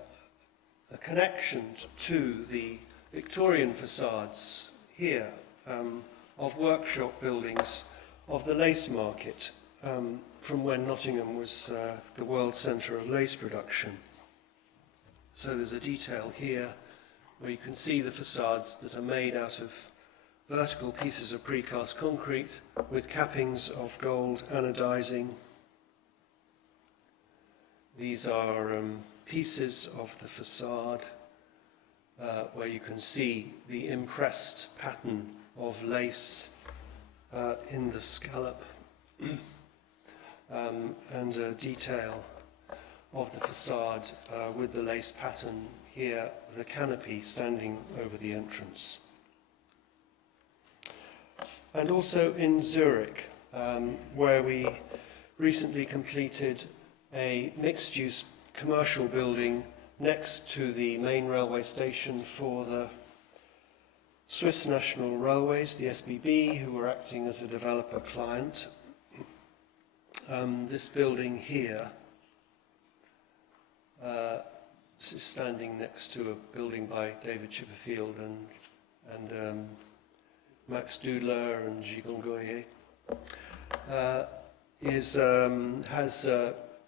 connection to the Victorian facades here of workshop buildings of the lace market from when Nottingham was the world centre of lace production. So there's a detail here where you can see the facades that are made out of vertical pieces of precast concrete with cappings of gold anodizing. These are pieces of the facade where you can see the impressed pattern of lace in the scallop and a detail of the facade with the lace pattern here, the canopy standing over the entrance. And also in Zurich, where we recently completed a mixed-use commercial building next to the main railway station for the Swiss National Railways, the SBB, who were acting as a developer client. This building here is standing next to a building by David Chipperfield and Max Dudler and Gigon Goyer, has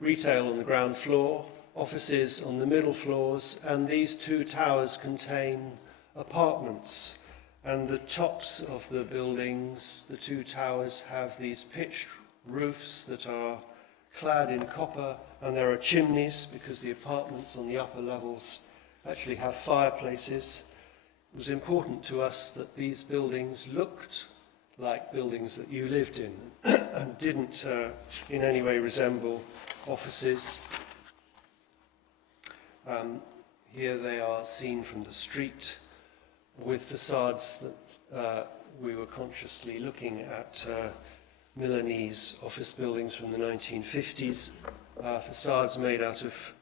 retail on the ground floor, offices on the middle floors, and these two towers contain apartments. And the tops of the buildings, the two towers, have these pitched roofs that are clad in copper, and there are chimneys because the apartments on the upper levels actually have fireplaces. It was important to us that these buildings looked like buildings that you lived in and didn't in any way resemble offices. Here they are seen from the street with facades that we were consciously looking at Milanese office buildings from the 1950s, facades made out of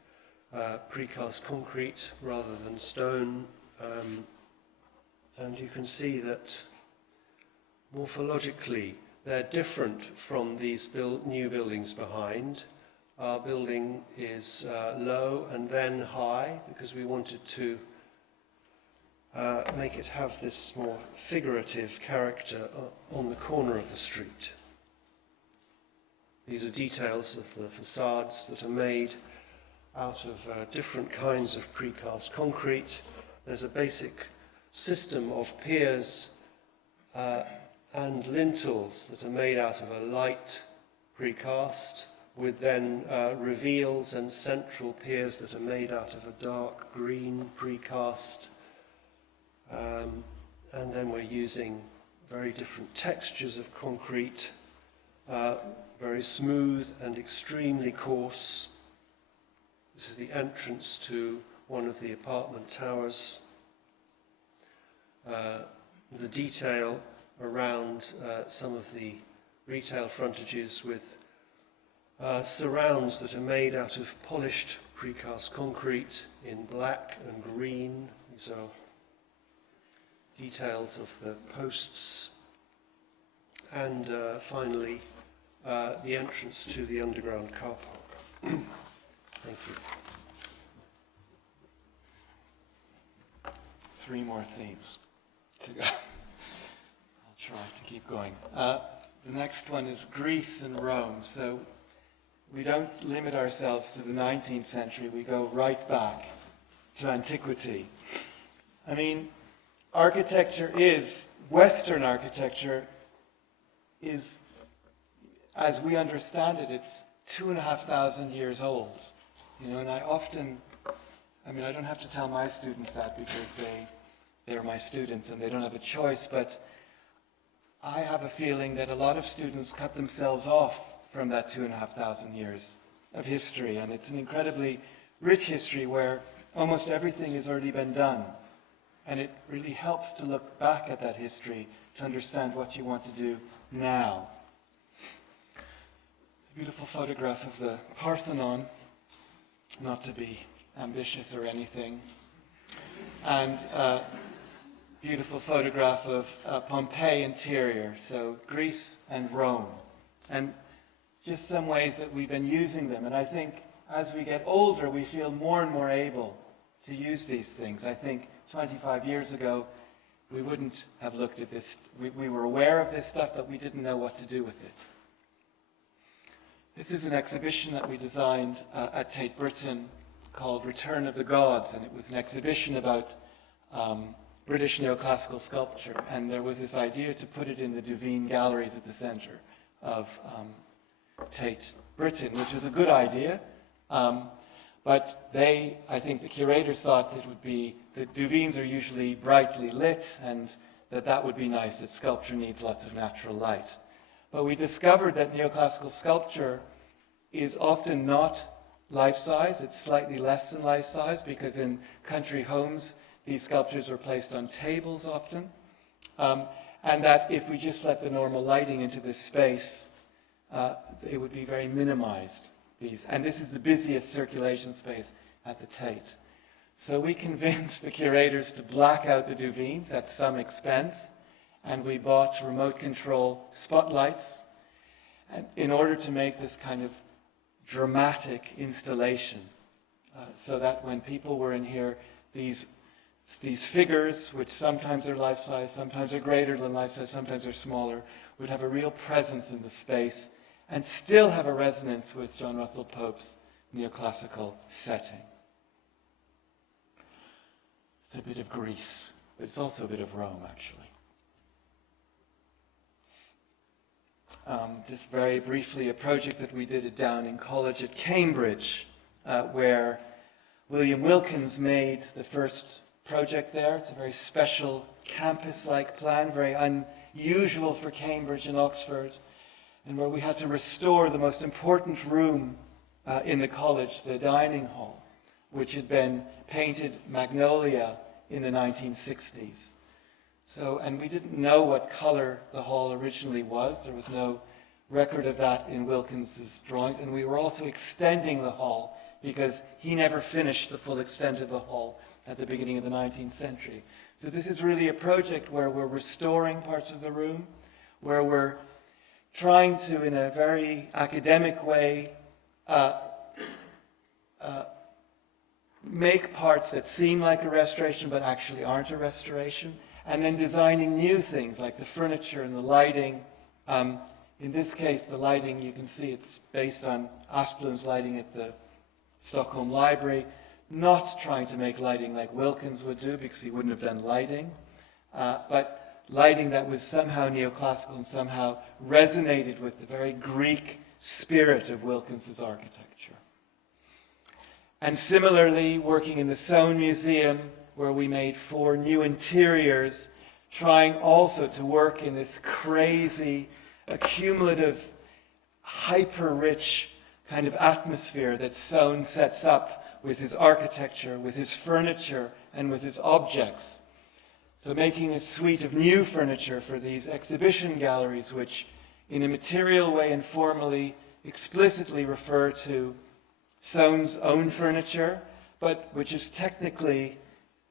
precast concrete rather than stone. And you can see that morphologically they're different from these new buildings behind. Our building is low and then high because we wanted to make it have this more figurative character on the corner of the street. These are details of the facades that are made out of different kinds of precast concrete. There's a basic system of piers and lintels that are made out of a light precast, with then reveals and central piers that are made out of a dark green precast. And then we're using very different textures of concrete, very smooth and extremely coarse. This is the entrance to one of the apartment towers. The detail around some of the retail frontages with surrounds that are made out of polished precast concrete in black and green. These are details of the posts. And finally, the entrance to the underground car park. Thank you. 3 more themes to go. I'll try to keep going. The next one is Greece and Rome. So we don't limit ourselves to the 19th century. We go right back to antiquity. I mean, Western architecture is, as we understand it, it's 2,500 years old. You know, and I don't have to tell my students that because they're my students and they don't have a choice, but I have a feeling that a lot of students cut themselves off from that 2,500 years of history, and it's an incredibly rich history where almost everything has already been done. And it really helps to look back at that history to understand what you want to do now. It's a beautiful photograph of the Parthenon, not to be ambitious or anything. And a beautiful photograph of Pompeii interior, so Greece and Rome. And just some ways that we've been using them. And I think as we get older, we feel more and more able to use these things. I think 25 years ago, we wouldn't have looked at this. We were aware of this stuff, but we didn't know what to do with it. This is an exhibition that we designed at Tate Britain called Return of the Gods, and it was an exhibition about British neoclassical sculpture, and there was this idea to put it in the Duveen galleries at the center of Tate Britain, which was a good idea, but I think the curators thought it would be, the Duveens are usually brightly lit, and that would be nice, that sculpture needs lots of natural light. But we discovered that neoclassical sculpture is often not life-size, it's slightly less than life-size, because in country homes, these sculptures were placed on tables often, and that if we just let the normal lighting into this space, it would be very minimized. And this is the busiest circulation space at the Tate. So we convinced the curators to black out the Duveens at some expense, and we bought remote control spotlights in order to make this kind of dramatic installation, so that when people were in here, these figures, which sometimes are life-size, sometimes are greater than life-size, sometimes are smaller, would have a real presence in the space and still have a resonance with John Russell Pope's neoclassical setting. It's a bit of Greece, but it's also a bit of Rome, actually. just very briefly, a project that we did at Downing College at Cambridge, where William Wilkins made the first project there. It's a very special campus-like plan, very unusual for Cambridge and Oxford, and where we had to restore the most important room in the college, the dining hall, which had been painted magnolia in the 1960s. So, and we didn't know what color the hall originally was. There was no record of that in Wilkins's drawings, and we were also extending the hall because he never finished the full extent of the hall at the beginning of the 19th century. So this is really a project where we're restoring parts of the room, where we're trying to, in a very academic way, make parts that seem like a restoration but actually aren't a restoration, and then designing new things like the furniture and the lighting. In this case, the lighting, you can see it's based on Asplund's lighting at the Stockholm Library, not trying to make lighting like Wilkins would do, because he wouldn't have done lighting, but lighting that was somehow neoclassical and somehow resonated with the very Greek spirit of Wilkins's architecture. And similarly, working in the Soane Museum, where we made 4 new interiors, trying also to work in this crazy, accumulative, hyper-rich kind of atmosphere that Soane sets up with his architecture, with his furniture, and with his objects. So making a suite of new furniture for these exhibition galleries, which in a material way and formally explicitly refer to Soane's own furniture, but which is technically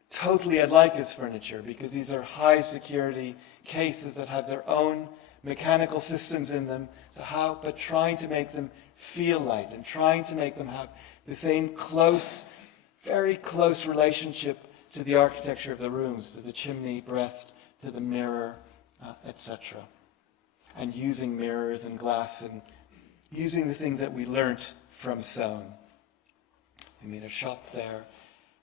totally unlike his furniture, because these are high security cases that have their own mechanical systems in them. So but trying to make them feel light and trying to make them have the same close, very close relationship to the architecture of the rooms, to the chimney breast, to the mirror, etc. And using mirrors and glass and using the things that we learnt from Soane. We made a shop there,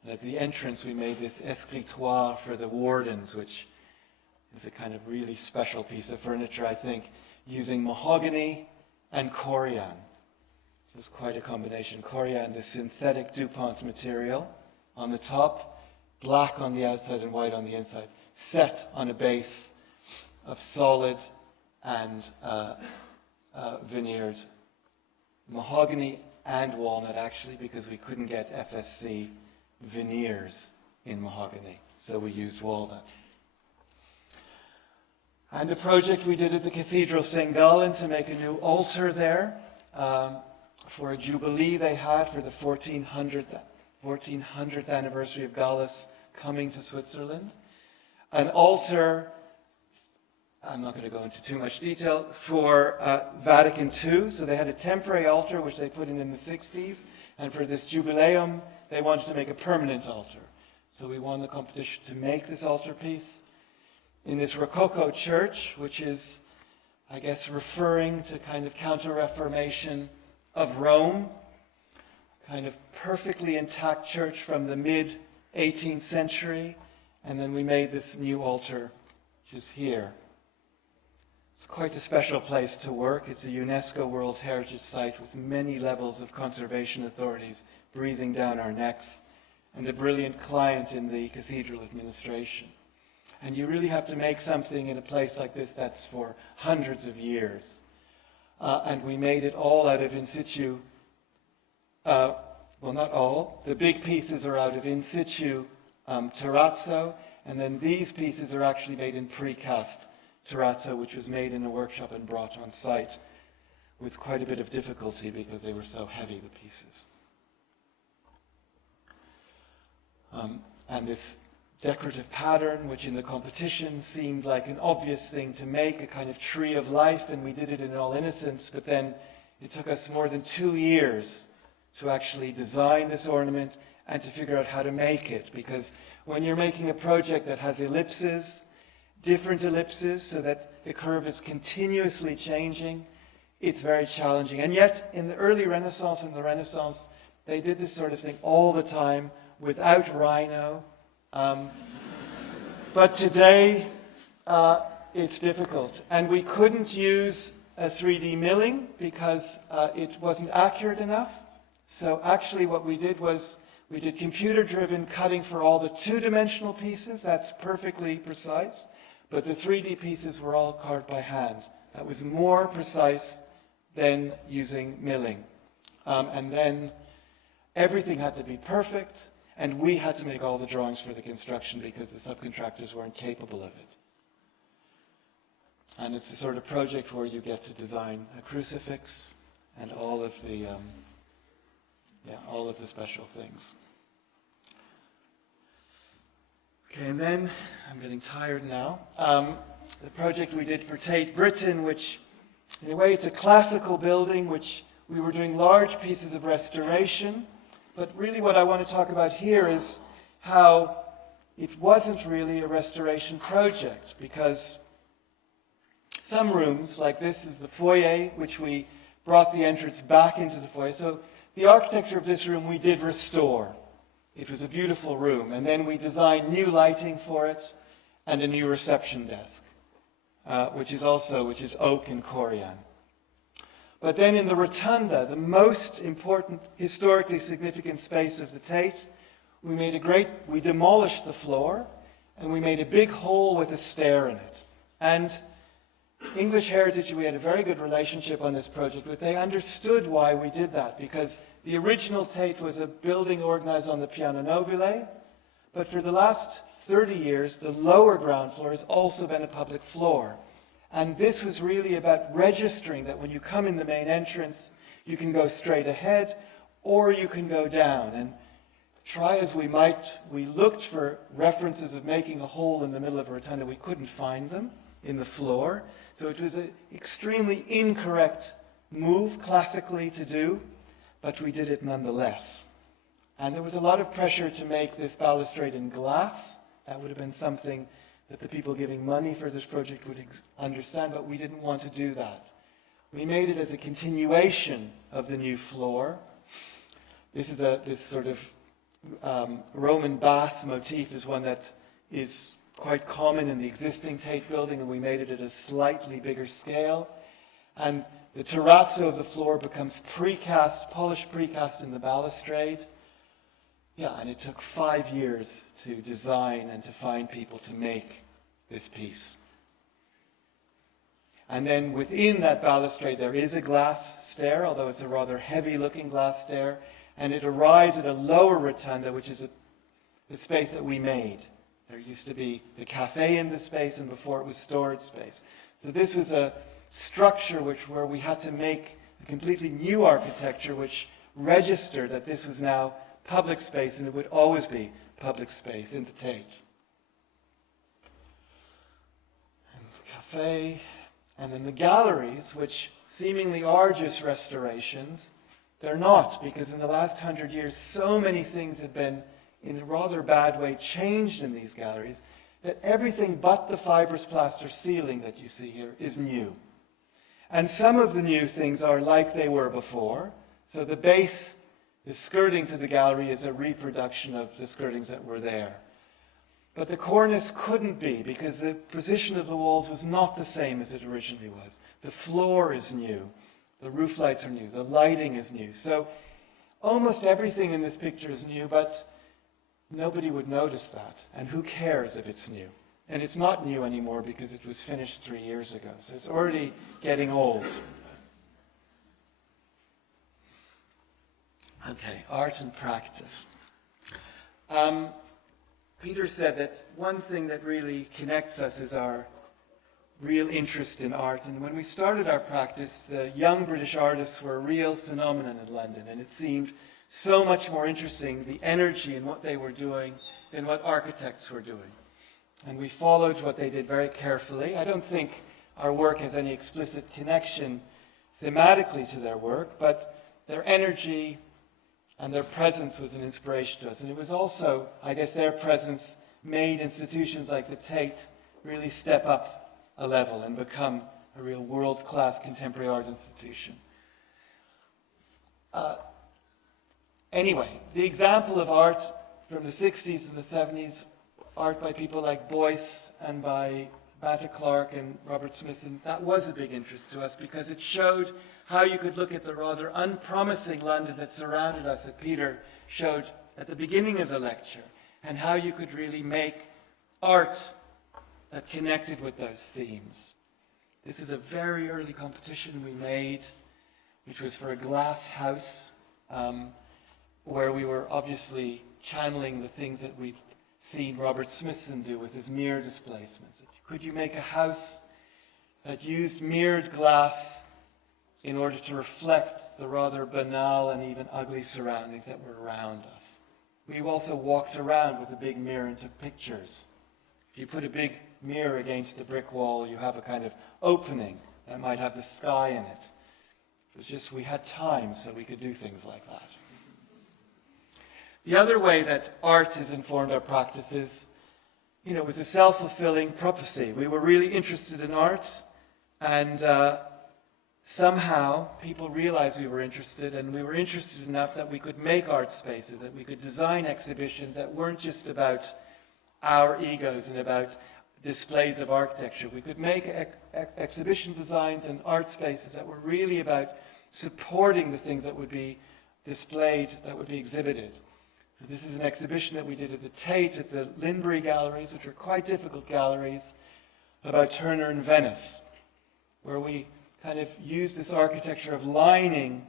and at the entrance we made this escritoire for the wardens, which is a kind of really special piece of furniture, I think, using mahogany and corian. It was quite a combination. Corian, the synthetic DuPont material on the top, black on the outside and white on the inside, set on a base of solid and veneered mahogany and walnut, actually, because we couldn't get FSC veneers in mahogany, so we used walnut. And a project we did at the Cathedral St. Gallen to make a new altar there for a jubilee they had for the 1400th anniversary of Gallus coming to Switzerland. An altar, I'm not going to go into too much detail, for Vatican II. So they had a temporary altar which they put in the 60s, and for this jubileum they wanted to make a permanent altar. So we won the competition to make this altarpiece in this Rococo church, which is, I guess, referring to kind of Counter-Reformation of Rome, kind of perfectly intact church from the mid-18th century, and then we made this new altar, which is here. It's quite a special place to work. It's a UNESCO World Heritage Site with many levels of conservation authorities breathing down our necks, and a brilliant client in the cathedral administration. And you really have to make something in a place like this that's for hundreds of years. And we made it all out of in situ, well, not all. The big pieces are out of in situ terrazzo, and then these pieces are actually made in precast terrazzo, which was made in a workshop and brought on site with quite a bit of difficulty because they were so heavy, the pieces. And this decorative pattern, which in the competition seemed like an obvious thing to make, a kind of tree of life, and we did it in all innocence, but then it took us more than 2 years to actually design this ornament and to figure out how to make it, because when you're making a project that has ellipses, different ellipses, so that the curve is continuously changing, it's very challenging. And yet, in the early Renaissance and the Renaissance, they did this sort of thing all the time without rhino. But today, it's difficult. And we couldn't use a 3D milling because it wasn't accurate enough. So actually what we did was we did computer-driven cutting for all the two-dimensional pieces. That's perfectly precise. But the 3D pieces were all carved by hand. That was more precise than using milling. And then everything had to be perfect, and we had to make all the drawings for the construction because the subcontractors weren't capable of it. And it's the sort of project where you get to design a crucifix and all of the special things. Okay, and then, I'm getting tired now, the project we did for Tate Britain, which in a way it's a classical building, which we were doing large pieces of restoration, but really what I want to talk about here is how it wasn't really a restoration project, because some rooms, like this is the foyer, which we brought the entrance back into the foyer. So the architecture of this room we did restore. It was a beautiful room. And then we designed new lighting for it and a new reception desk, which is oak and corian. But then in the rotunda, the most important, historically significant space of the Tate, we demolished the floor and we made a big hole with a stair in it. And English Heritage, we had a very good relationship on this project, but they understood why we did that, because the original Tate was a building organized on the Piano Nobile, but for the last 30 years, the lower ground floor has also been a public floor. And this was really about registering that when you come in the main entrance, you can go straight ahead, or you can go down. And try as we might, we looked for references of making a hole in the middle of a rotunda. We couldn't find them in the floor. So it was an extremely incorrect move classically to do, but we did it nonetheless. And there was a lot of pressure to make this balustrade in glass. That would have been something that the people giving money for this project would understand, but we didn't want to do that. We made it as a continuation of the new floor. This sort of Roman bath motif is one that is quite common in the existing Tate building, and we made it at a slightly bigger scale. And the terrazzo of the floor becomes precast, polished precast in the balustrade. Yeah, and it took 5 years to design and to find people to make this piece. And then within that balustrade there is a glass stair, although it's a rather heavy-looking glass stair, and it arrives at a lower rotunda, which is the space that we made. There used to be the cafe in the space, and before it was storage space. So this was a structure where we had to make a completely new architecture which registered that this was now public space, and it would always be public space in the Tate. And the cafe, and then the galleries, which seemingly are just restorations, they're not, because in the last 100 years so many things have been in a rather bad way changed in these galleries, that everything but the fibrous plaster ceiling that you see here is new. And some of the new things are like they were before. So the base, the skirting to the gallery is a reproduction of the skirtings that were there. But the cornice couldn't be, because the position of the walls was not the same as it originally was. The floor is new. The roof lights are new. The lighting is new. So almost everything in this picture is new, but nobody would notice that. And who cares if it's new? And it's not new anymore because it was finished 3 years ago. So it's already getting old. Okay, art and practice. Peter said that one thing that really connects us is our real interest in art. And when we started our practice, the young British artists were a real phenomenon in London. And it seemed so much more interesting, the energy in what they were doing, than what architects were doing. And we followed what they did very carefully. I don't think our work has any explicit connection thematically to their work, but their energy and their presence was an inspiration to us. And it was also, I guess, their presence made institutions like the Tate really step up a level and become a real world-class contemporary art institution. Anyway, the example of art from the 60s and the 70s, art by people like Beuys and by Bata Clark and Robert Smithson, that was a big interest to us because it showed how you could look at the rather unpromising London that surrounded us, that Peter showed at the beginning of the lecture, and how you could really make art that connected with those themes. This is a very early competition we made, which was for a glass house, where we were obviously channeling the things that we'd seen Robert Smithson do with his mirror displacements. Could you make a house that used mirrored glass in order to reflect the rather banal and even ugly surroundings that were around us? We also walked around with a big mirror and took pictures. If you put a big mirror against a brick wall, you have a kind of opening that might have the sky in it. It was just we had time, so we could do things like that. The other way that art has informed our practices, it was a self-fulfilling prophecy. We were really interested in art, and somehow people realized we were interested, and we were interested enough that we could make art spaces, that we could design exhibitions that weren't just about our egos and about displays of architecture. We could make exhibition designs and art spaces that were really about supporting the things that would be displayed, that would be exhibited. So this is an exhibition that we did at the Tate, at the Linbury galleries, which were quite difficult galleries, about Turner and Venice, where we kind of used this architecture of lining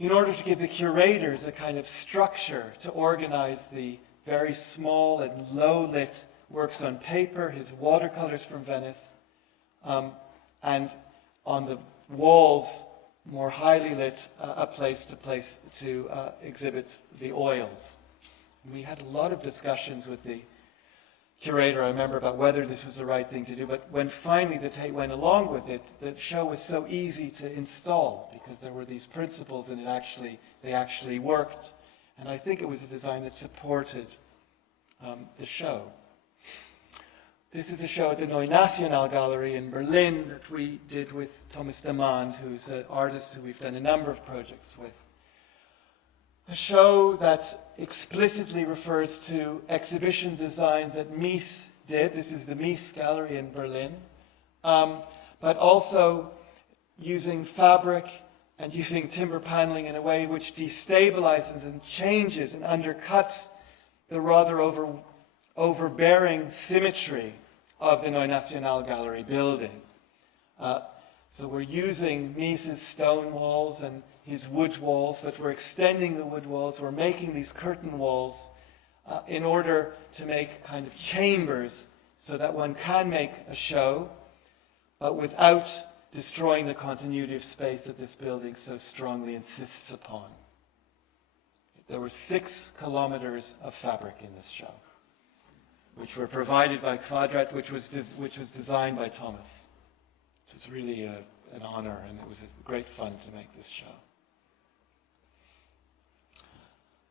in order to give the curators a kind of structure to organize the very small and low-lit works on paper, his watercolors from Venice, and on the walls, more highly lit, a place to exhibit the oils. And we had a lot of discussions with the curator, I remember, about whether this was the right thing to do, but when finally the Tate went along with it, the show was so easy to install because there were these principles and they actually worked. And I think it was a design that supported the show. This is a show at the Neue National Gallery in Berlin that we did with Thomas Damien, who's an artist who we've done a number of projects with. A show that explicitly refers to exhibition designs that Mies did. This is the Mies Gallery in Berlin. But also using fabric and using timber paneling in a way which destabilizes and changes and undercuts the rather overbearing symmetry of the Neue National Gallery building. So we're using Mies's stone walls and his wood walls, but we're extending the wood walls, we're making these curtain walls in order to make kind of chambers so that one can make a show, but without destroying the continuity of space that this building so strongly insists upon. There were 6 kilometers of fabric in this show, which were provided by Quadrat, which was designed by Thomas. It was really an honor, and it was great fun to make this show.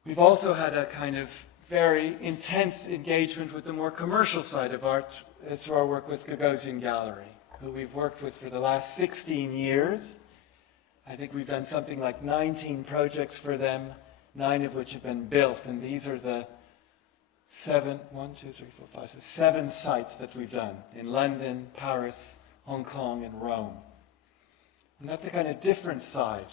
We've also had a kind of very intense engagement with the more commercial side of art through our work with Gagosian Gallery, who we've worked with for the last 16 years. I think we've done something like 19 projects for them, 9 of which have been built, and these are the 7 sites that we've done in London, Paris, Hong Kong, and Rome. And that's a kind of different side.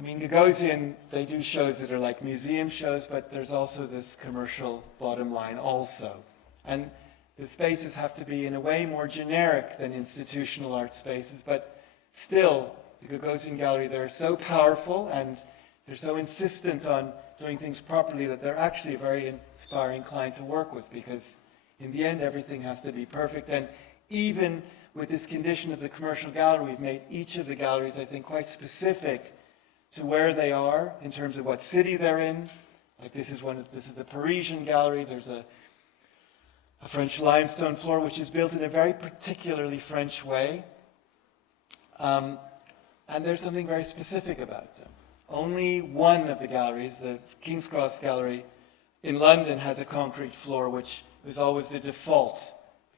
Gagosian, they do shows that are like museum shows, but there's also this commercial bottom line also. And the spaces have to be in a way more generic than institutional art spaces, but still, the Gagosian Gallery, they're so powerful and they're so insistent on doing things properly that they're actually a very inspiring client to work with, because in the end everything has to be perfect. And even with this condition of the commercial gallery, we've made each of the galleries, I think, quite specific to where they are in terms of what city they're in. Like this is the Parisian gallery. There's a French limestone floor which is built in a very particularly French way. And there's something very specific about them. Only one of the galleries, the King's Cross Gallery in London, has a concrete floor, which was always the default.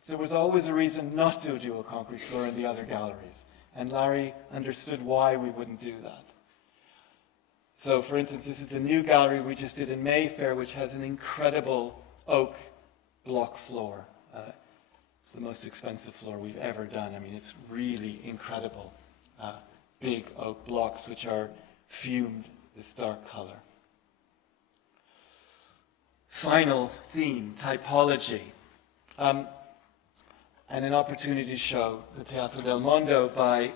There was always a reason not to do a concrete floor in the other galleries. And Larry understood why we wouldn't do that. So, for instance, this is a new gallery we just did in Mayfair, which has an incredible oak block floor. It's the most expensive floor we've ever done. I mean, it's really incredible. Big oak blocks which are fumed this dark color. Final theme, typology. And an opportunity to show the Teatro del Mondo by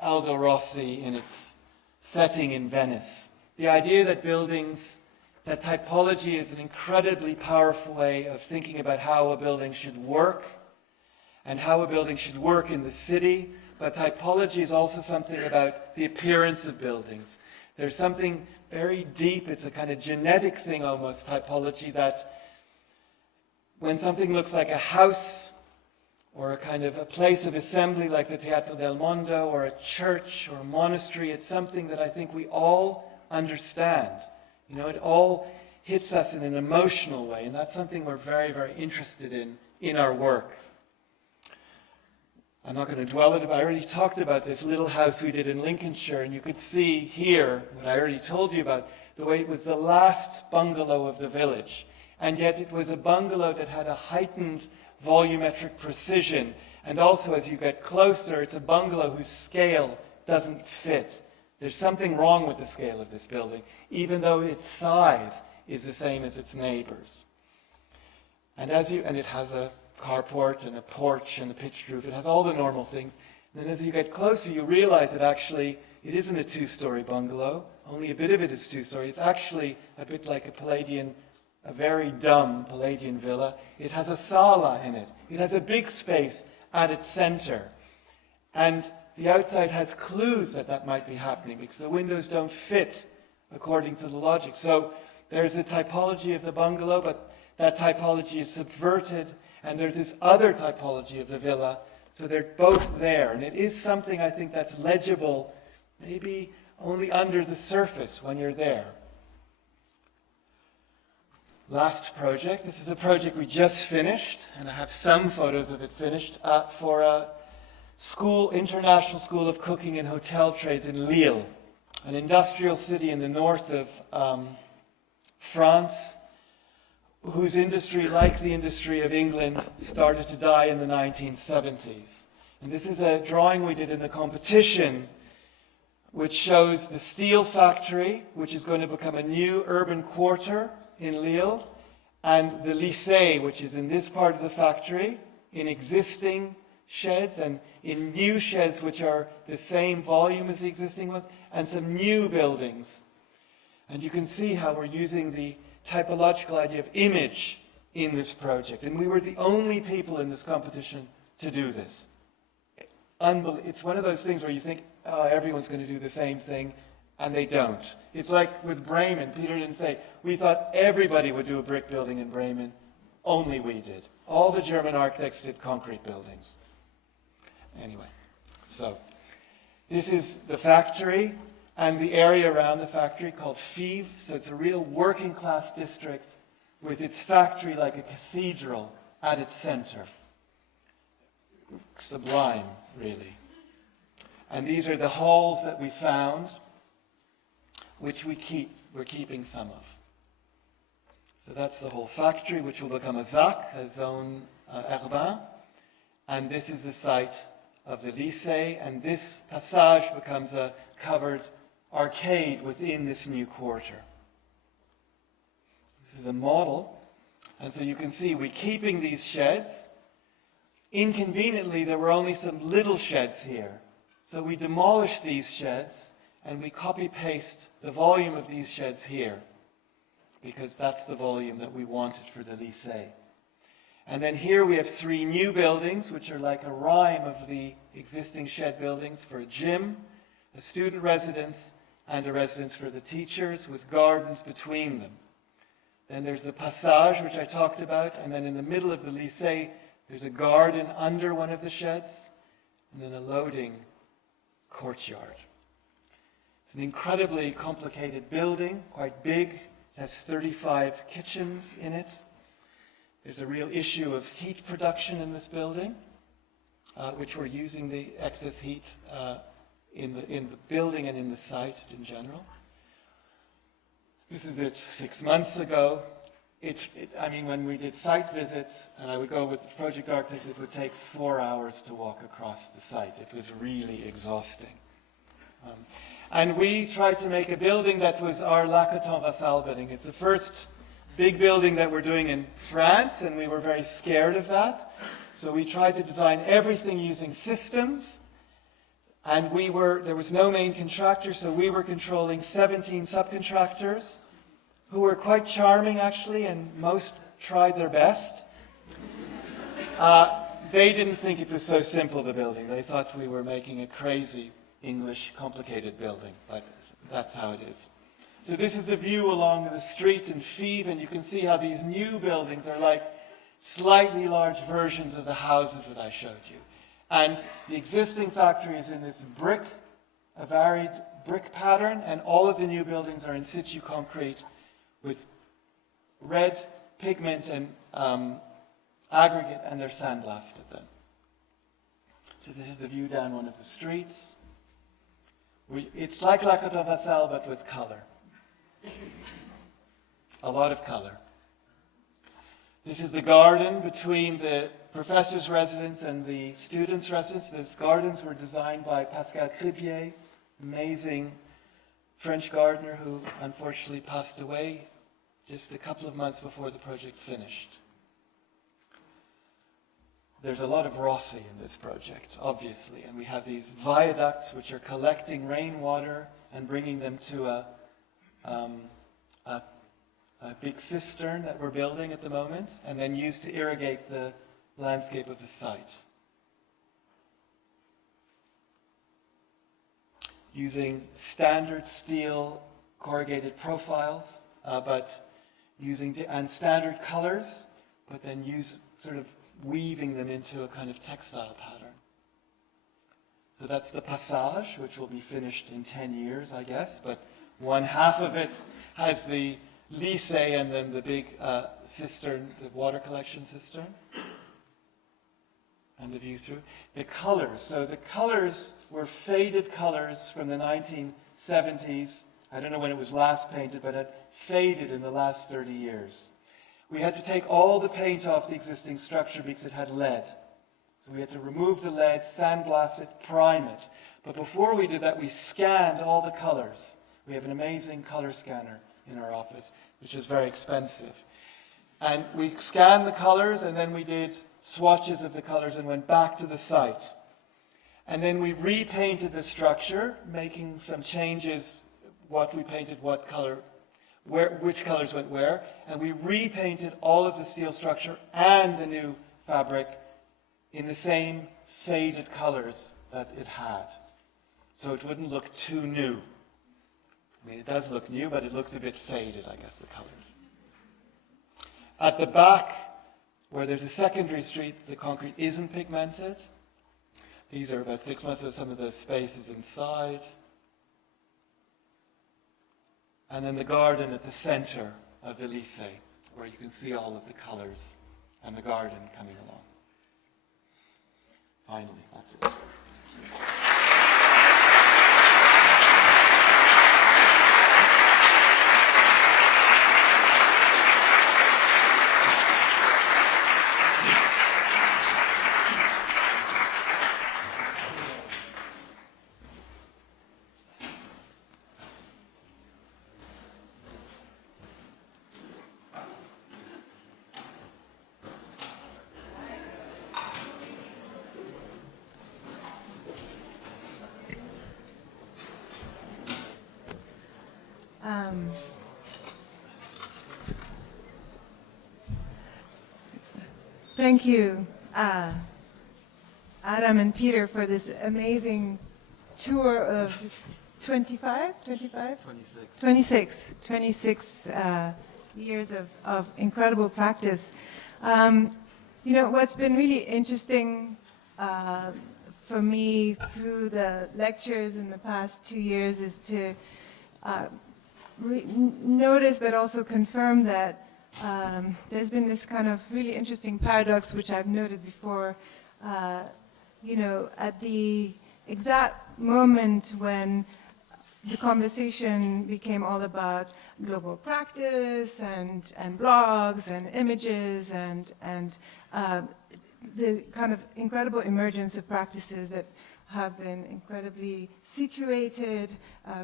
Aldo Rossi in its setting in Venice. The idea that that typology is an incredibly powerful way of thinking about how a building should work and how a building should work in the city, but typology is also something about the appearance of buildings. There's something very deep, it's a kind of genetic thing almost, typology, that when something looks like a house or a kind of a place of assembly like the Teatro del Mondo or a church or a monastery, it's something that I think we all understand. You know, it all hits us in an emotional way, and that's something we're very, very interested in our work. I'm not going to dwell on it, but I already talked about this little house we did in Lincolnshire, and you could see here, what I already told you about, the way it was the last bungalow of the village. And yet it was a bungalow that had a heightened volumetric precision. And also, as you get closer, it's a bungalow whose scale doesn't fit. There's something wrong with the scale of this building, even though its size is the same as its neighbors. And it has a carport and a porch and a pitched roof. It has all the normal things. And then as you get closer, you realize that actually it isn't a two-story bungalow. Only a bit of it is two-story. It's actually a bit like a very dumb Palladian villa. It has a sala in it. It has a big space at its center. And the outside has clues that might be happening because the windows don't fit according to the logic. So there's the typology of the bungalow, but that typology is subverted. And there's this other typology of the villa, so they're both there. And it is something, I think, that's legible, maybe only under the surface when you're there. Last project. This is a project we just finished, and I have some photos of it finished, for a international school of cooking and hotel trades in Lille, an industrial city in the north of France, whose industry, like the industry of England, started to die in the 1970s. And this is a drawing we did in a competition which shows the steel factory, which is going to become a new urban quarter in Lille, and the lycée, which is in this part of the factory, in existing sheds and in new sheds which are the same volume as the existing ones, and some new buildings. And you can see how we're using the typological idea of image in this project. And we were the only people in this competition to do this. It's one of those things where you think, oh, everyone's going to do the same thing, and they don't. It's like with Bremen. Peter didn't say, we thought everybody would do a brick building in Bremen. Only we did. All the German architects did concrete buildings. Anyway, so this is the factory and the area around the factory called Fives. So it's a real working class district with its factory like a cathedral at its center. Sublime, really. And these are the halls that we found, which we're keeping some of. So that's the whole factory, which will become a ZAC, a zone urbain. And this is the site of the lycée, and this passage becomes a covered arcade within this new quarter. This is a model, and so you can see we're keeping these sheds. Inconveniently, there were only some little sheds here. So we demolished these sheds, and we copy-paste the volume of these sheds here, because that's the volume that we wanted for the lycée. And then here we have 3 new buildings, which are like a rhyme of the existing shed buildings, for a gym, a student residence, and a residence for the teachers, with gardens between them. Then there's the passage, which I talked about, and then in the middle of the lycée, there's a garden under one of the sheds, and then a loading courtyard. It's an incredibly complicated building, quite big. It has 35 kitchens in it. There's a real issue of heat production in this building, which we're using the excess heat in the building and in the site in general. This is it 6 months ago. I mean, when we did site visits, and I would go with the project architects, it would take 4 hours to walk across the site. It was really exhausting. And we tried to make a building that was our Lacoton Vassal building. It's the first big building that we're doing in France, and we were very scared of that. So we tried to design everything using systems, and there was no main contractor, so we were controlling 17 subcontractors, who were quite charming actually, and most tried their best. They didn't think it was so simple, the building. They thought we were making a crazy English complicated building, but that's how it is. So this is the view along the street in Fives, and you can see how these new buildings are like slightly large versions of the houses that I showed you. And the existing factory is in this brick, a varied brick pattern, and all of the new buildings are in situ concrete with red pigment and aggregate, and they're sandblasted then. So this is the view down one of the streets. It's like Lacoton Vassal, but with color. A lot of color. This is the garden between the professor's residence and the student's residence. Those gardens were designed by Pascal Cribier, amazing French gardener who unfortunately passed away just a couple of months before the project finished. There's a lot of Rossi in this project, obviously, and we have these viaducts which are collecting rainwater and bringing them to a big cistern that we're building at the moment, and then used to irrigate the landscape of the site. Using standard steel corrugated profiles, and standard colors, but then sort of weaving them into a kind of textile pattern. So that's the Passage, which will be finished in 10 years, I guess, but one half of it has the Lycée and then the big cistern, the water collection cistern, and the view through. The colors, so the colors were faded colors from the 1970s. I don't know when it was last painted, but it faded in the last 30 years. We had to take all the paint off the existing structure because it had lead. So we had to remove the lead, sandblast it, prime it. But before we did that, we scanned all the colors. We have an amazing color scanner in our office, which is very expensive. And we scanned the colors, and then we did swatches of the colors and went back to the site. And then we repainted the structure, making some changes, what we painted, what color, which colors went where, and we repainted all of the steel structure and the new fabric in the same faded colors that it had. So it wouldn't look too new. I mean, it does look new, but it looks a bit faded, I guess, the colors. At the back, where there's a secondary street, the concrete isn't pigmented. These are about 6 months of some of the spaces inside. And then the garden at the center of the Lycée, where you can see all of the colors and the garden coming along. Finally, that's it. Thank you, Adam and Peter, for this amazing tour of 26 years of incredible practice. You know, what's been really interesting for me through the lectures in the past 2 years is to notice but also confirm that there's been this kind of really interesting paradox, which I've noted before, you know, at the exact moment when the conversation became all about global practice and blogs and images and the kind of incredible emergence of practices that have been incredibly situated,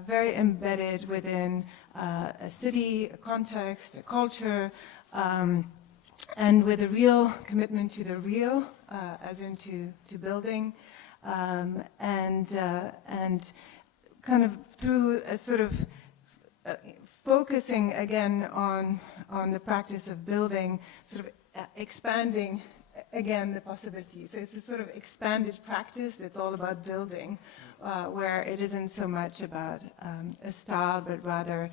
very embedded within a city, a context, a culture, and with a real commitment to the real, as into building, and kind of through a sort of focusing again on the practice of building, sort of expanding again the possibilities. So it's a sort of expanded practice. It's all about building, where it isn't so much about a style, but rather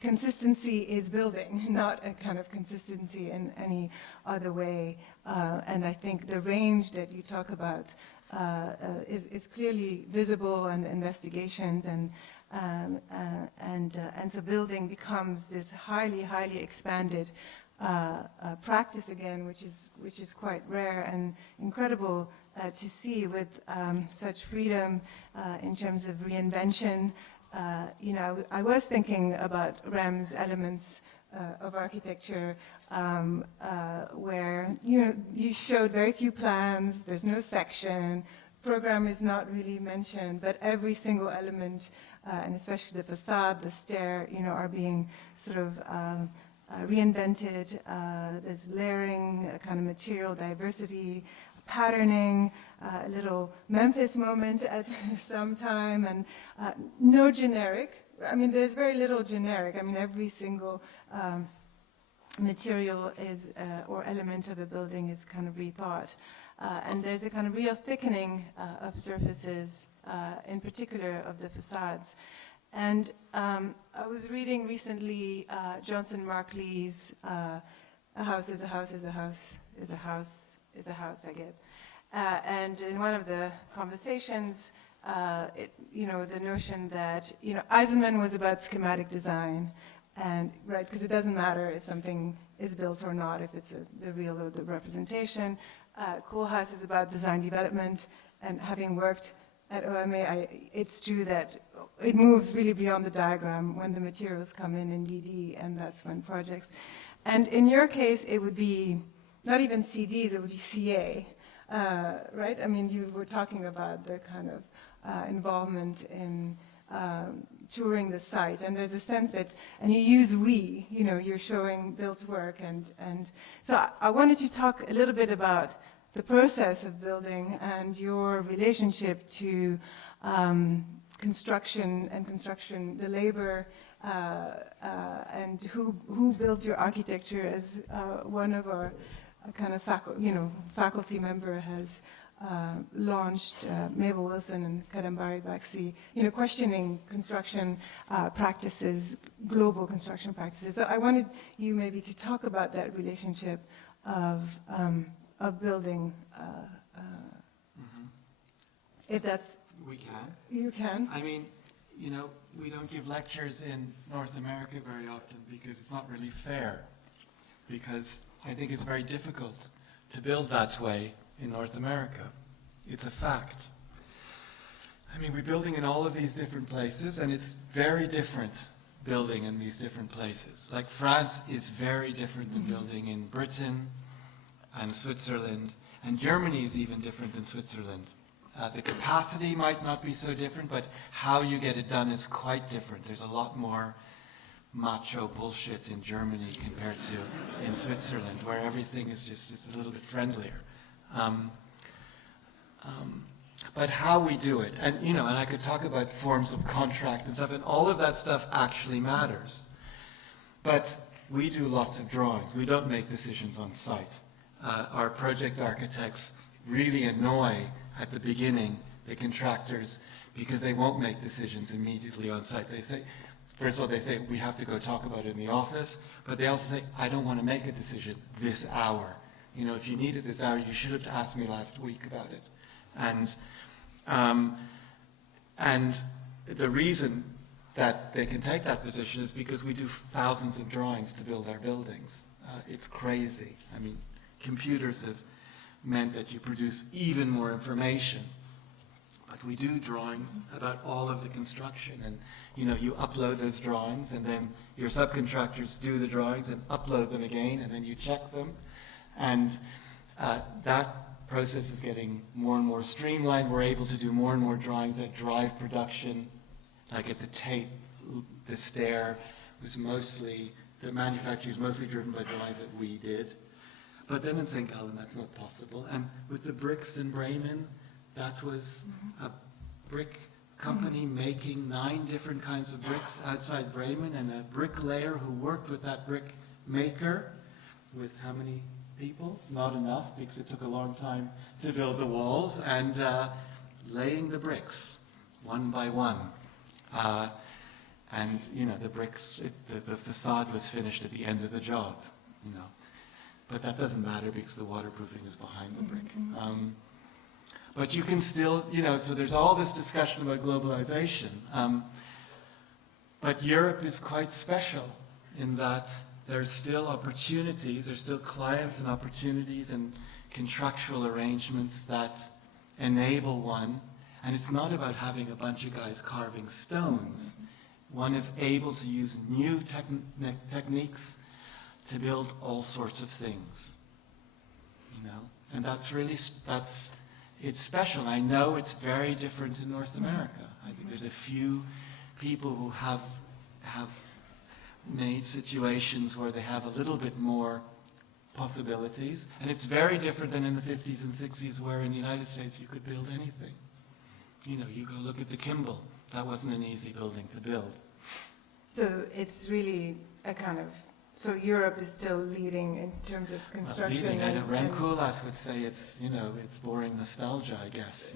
consistency is building, not a kind of consistency in any other way. And I think the range that you talk about is clearly visible in the investigations, and so building becomes this highly expanded practice again, which is quite rare and incredible to see, with such freedom in terms of reinvention. I was thinking about Rem's elements of architecture, where you showed very few plans. There's no section. Program is not really mentioned, but every single element, and especially the facade, the stair, are being sort of reinvented. There's layering, a kind of material diversity, patterning, a little Memphis moment at some time, and no generic. I mean, there's very little generic. I mean, every single material is or element of a building is kind of rethought. And there's a kind of real thickening of surfaces, in particular of the facades. And I was reading recently Johnson Markley's "A house is a house is a house is a house is a house," I get. And in one of the conversations, the notion that Eisenman was about schematic design, and right, because it doesn't matter if something is built or not, if it's the real or the representation. Koolhaas is about design development, and having worked at OMA, it's true that it moves really beyond the diagram when the materials come in DD, and that's when projects. And in your case, it would be not even CDs, it would be CA, right? I mean, you were talking about the kind of involvement in touring the site, and there's a sense that, and you use we, you're showing built work, and so I wanted to talk a little bit about the process of building and your relationship to construction, the labor, and who builds your architecture, as one of our kind of faculty member has launched, Mabel Wilson and Kadambari Baxi, questioning construction practices, global construction practices. So I wanted you maybe to talk about that relationship of building, if that's... We can. You can. I mean, we don't give lectures in North America very often because it's not really fair, because I think it's very difficult to build that way in North America. It's a fact. I mean, we're building in all of these different places, and it's very different building in these different places. Like France is very different than building in Britain and Switzerland, and Germany is even different than Switzerland. The capacity might not be so different, but how you get it done is quite different. There's a lot more macho bullshit in Germany compared to in Switzerland, where everything is just a little bit friendlier. But how we do it, and and I could talk about forms of contract and stuff, and all of that stuff actually matters. But we do lots of drawings. We don't make decisions on site. Our project architects really annoy at the beginning the contractors because they won't make decisions immediately on site. They say, first of all, we have to go talk about it in the office, but they also say, I don't want to make a decision this hour. If you need it this hour, you should have asked me last week about it. And the reason that they can take that position is because we do thousands of drawings to build our buildings. It's crazy. I mean, computers have meant that you produce even more information. but we do drawings about all of the construction, and you upload those drawings, and then your subcontractors do the drawings and upload them again, and then you check them, and that process is getting more and more streamlined. We're able to do more and more drawings that drive production, like at the Tate, the stair was mostly, the manufacturing is mostly driven by drawings that we did. But then in St. Gallen, that's not possible. And with the bricks in Bremen, that was a brick company making 9 different kinds of bricks outside Bremen, and a bricklayer who worked with that brick maker with how many people? Not enough, because it took a long time to build the walls, and laying the bricks one by one. And the bricks, the facade was finished at the end of the job, But that doesn't matter because the waterproofing is behind the brick. But you can still, so there's all this discussion about globalization. But Europe is quite special in that there's still opportunities, there's still clients and opportunities and contractual arrangements that enable one. And it's not about having a bunch of guys carving stones. One is able to use new techniques to build all sorts of things, and it's special. I know it's very different in North America. I think there's a few people who have made situations where they have a little bit more possibilities, and it's very different than in the 50s and 60s, where in the United States you could build anything. You go look at the Kimball. That wasn't an easy building to build. So it's really a kind of, so Europe is still leading in terms of construction. Leading, and Renkulas would say it's boring nostalgia, I guess,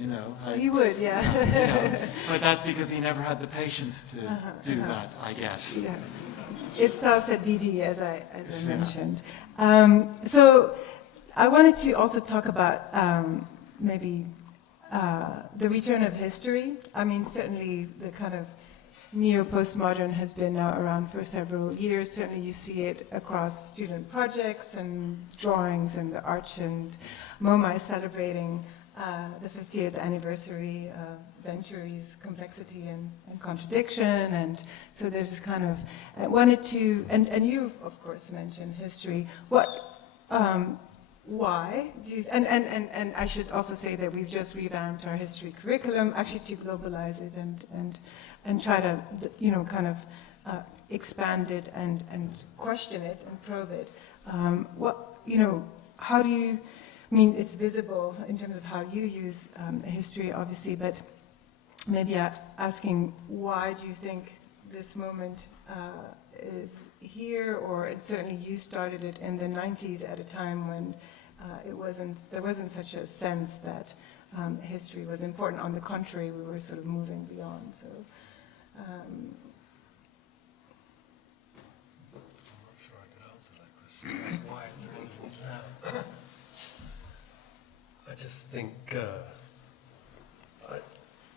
He would, yeah. But that's because he never had the patience to do that, I guess. Yeah. It starts at DD, as I mentioned. So I wanted to also talk about maybe the return of history. I mean, certainly the kind of neo-postmodern has been now around for several years. Certainly you see it across student projects and drawings, and the Arch and MoMA is celebrating the 50th anniversary of Venturi's Complexity and Contradiction. And so there's this kind of, I wanted to, and you of course mentioned history. Why do you, and I should also say that we've just revamped our history curriculum actually to globalize it and try to, kind of expand it and question it and probe it. How do you, I mean, it's visible in terms of how you use history, obviously, but maybe asking why do you think this moment is here, or certainly you started it in the 90s at a time when there wasn't such a sense that history was important. On the contrary, we were sort of moving beyond. So. I'm not sure I can answer that question. Why it's relevant now? I just think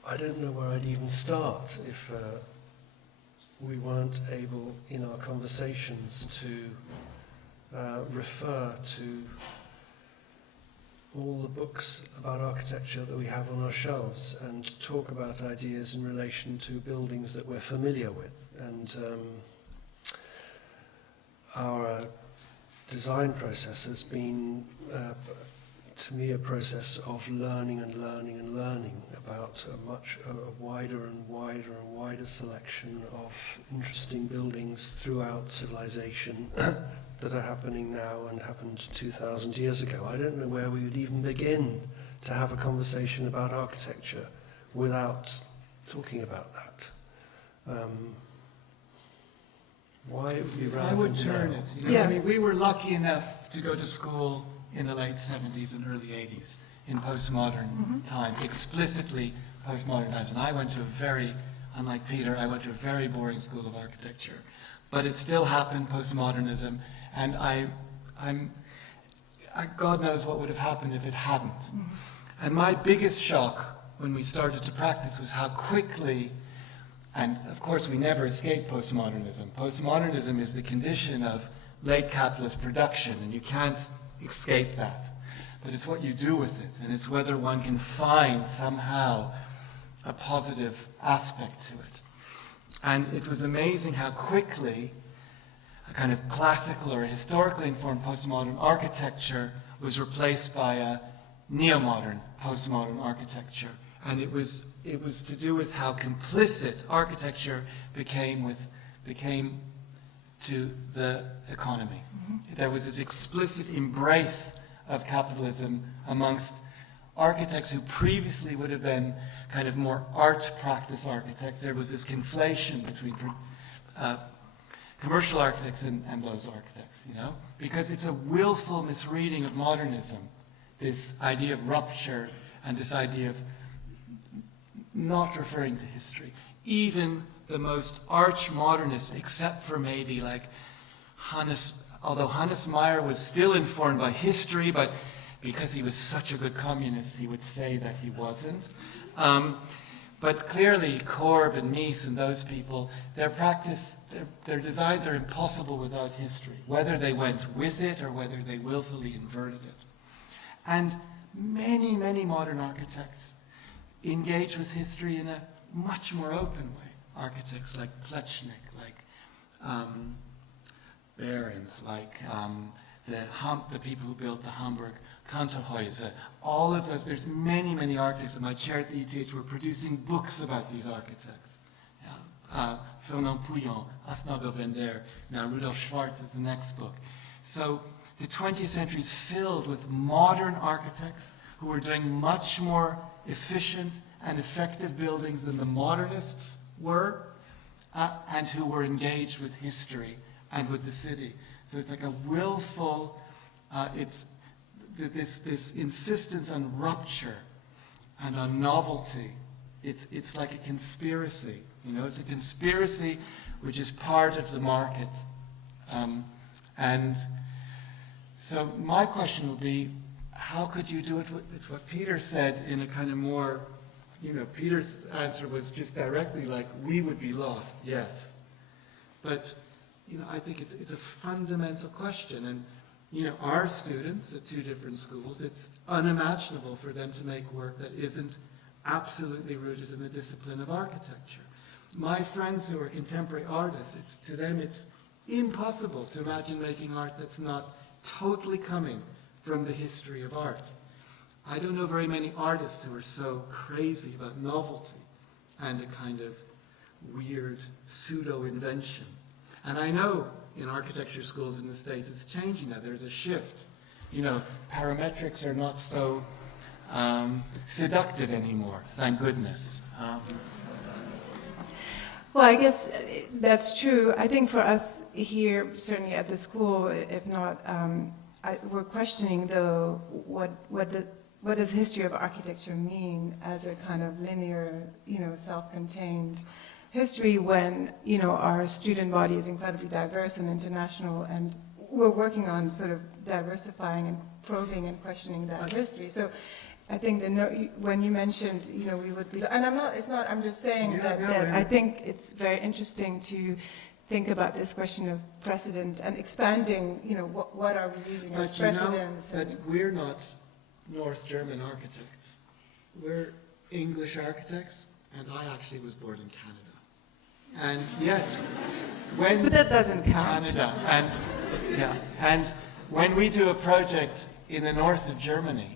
I don't know where I'd even start if we weren't able in our conversations to refer to all the books about architecture that we have on our shelves and talk about ideas in relation to buildings that we're familiar with. And our design process has been, to me, a process of learning and learning and learning about a wider and wider and wider selection of interesting buildings throughout civilization that are happening now and happened 2,000 years ago. I don't know where we would even begin to have a conversation about architecture without talking about that. Why it would be relevant? I would turn it. Yeah. I mean, we were lucky enough to go to school in the late 70s and early 80s in postmodern time, explicitly postmodern times. And I went to unlike Peter, I went to a very boring school of architecture. But it still happened, postmodernism, and God knows what would have happened if it hadn't. And my biggest shock when we started to practice was how quickly, and of course we never escaped postmodernism. Postmodernism is the condition of late capitalist production, and you can't escape that. But it's what you do with it, and it's whether one can find somehow a positive aspect to it. And it was amazing how quickly a kind of classical or historically informed postmodern architecture was replaced by a neo-modern postmodern architecture. And it was to do with how complicit architecture became to the economy. Mm-hmm. There was this explicit embrace of capitalism amongst architects who previously would have been kind of more art practice architects. There was this conflation between commercial architects and those architects, you know? Because it's a willful misreading of modernism, this idea of rupture and this idea of not referring to history. Even the most arch-modernists, except for maybe like Hannes, although Hannes Meyer was still informed by history, but because he was such a good communist, he would say that he wasn't. But clearly, Korb and Mies and those people, their practice, their designs are impossible without history, whether they went with it or whether they willfully inverted it. And many, many modern architects engage with history in a much more open way. Architects like Plečnik, like Behrens, like the people who built the Hamburg Kantorhäuser, all of those, there's many, many architects in my chair at the ETH were producing books about these architects. Fernand Pouillon, Asnagel Vender, now Rudolf Schwarz is the next book. So the 20th century is filled with modern architects who are doing much more efficient and effective buildings than the modernists were, and who were engaged with history and with the city. So it's like a willful, it's this insistence on rupture and on novelty. It's like a conspiracy, you know. It's a conspiracy which is part of the market. And so my question would be, how could you do it with what Peter said in a kind of more, you know, Peter's answer was just directly like, we would be lost, yes. But, you know, I think it's a fundamental question. And, you know, our students at two different schools, it's unimaginable for them to make work that isn't absolutely rooted in the discipline of architecture. My friends who are contemporary artists, to them it's impossible to imagine making art that's not totally coming from the history of art. I don't know very many artists who are so crazy about novelty and a kind of weird pseudo-invention. And I know in architecture schools in the States it's changing now. There's a shift. You know, parametrics are not so seductive anymore, thank goodness. Well, I guess that's true. I think for us here, certainly at the school, if not, we're questioning though what does history of architecture mean as a kind of linear, you know, self-contained history when, you know, our student body is incredibly diverse and international, and we're working on sort of diversifying and probing and questioning that history. So I think when you mentioned, you know, we would be, and I'm just saying that I think it's very interesting to think about this question of precedent and expanding, you know, what are we using as precedents. But we're not North German architects. We're English architects, and I actually was born in Canada. And yet, but that doesn't count. Canada, and when we do a project in the north of Germany,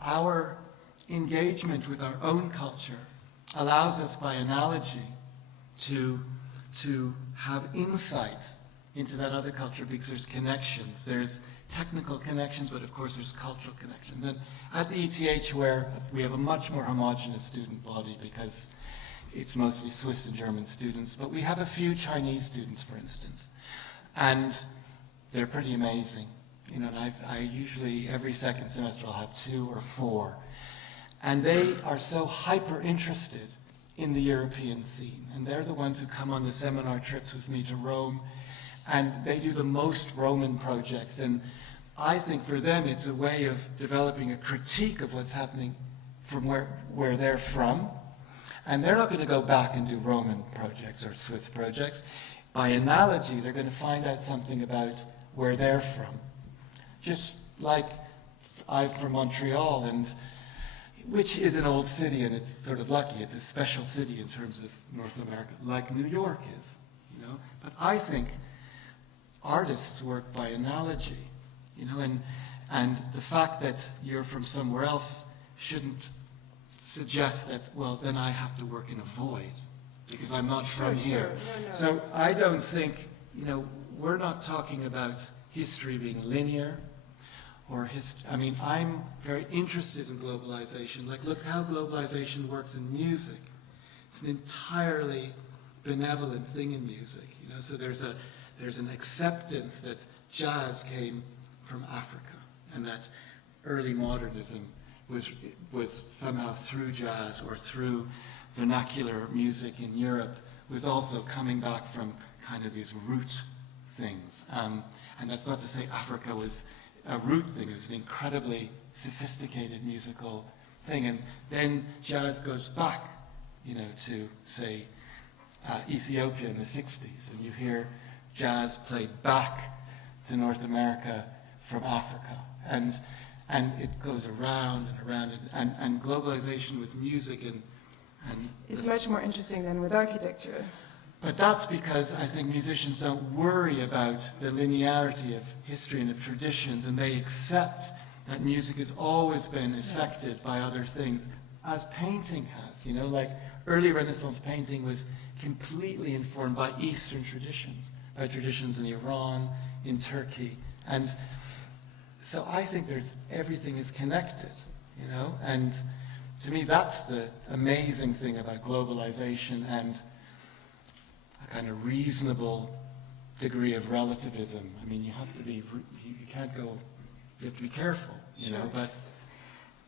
our engagement with our own culture allows us, by analogy, to have insight into that other culture because there's connections. There's technical connections, but of course there's cultural connections. And at the ETH, where we have a much more homogeneous student body because it's mostly Swiss and German students, but we have a few Chinese students, for instance, and they're pretty amazing. You know, and I usually, every second semester, I'll have 2 or 4. And they are so hyper interested in the European scene. And they're the ones who come on the seminar trips with me to Rome. And they do the most Roman projects. And I think for them, it's a way of developing a critique of what's happening from where they're from. And they're not going to go back and do Roman projects or Swiss projects. By analogy, they're going to find out something about where they're from. Just like I'm from Montreal, and which is an old city, and it's sort of lucky. It's a special city in terms of North America, like New York is, you know. But I think artists work by analogy, you know, and the fact that you're from somewhere else shouldn't suggest that, well, then I have to work in a void because I'm not from here. No. So I don't think, you know, we're not talking about history being linear or I mean, I'm very interested in globalization. Like, look how globalization works in music. It's an entirely benevolent thing in music, you know. So there's an acceptance that jazz came from Africa, and that early modernism was somehow through jazz or through vernacular music in Europe was also coming back from kind of these root things. And that's not to say Africa was a root thing. It was an incredibly sophisticated musical thing. And then jazz goes back, you know, to, say, Ethiopia in the 60s. And you hear jazz played back to North America from Africa. And it goes around and around. And globalization with music and it's much more interesting than with architecture. But that's because I think musicians don't worry about the linearity of history and of traditions, and they accept that music has always been affected by other things, as painting has. You know, like early Renaissance painting was completely informed by Eastern traditions, by traditions in Iran, in Turkey, and so I think everything is connected, you know, and to me that's the amazing thing about globalization and a kind of reasonable degree of relativism. I mean, you have to be, you can't go, you have to be careful, you know, but...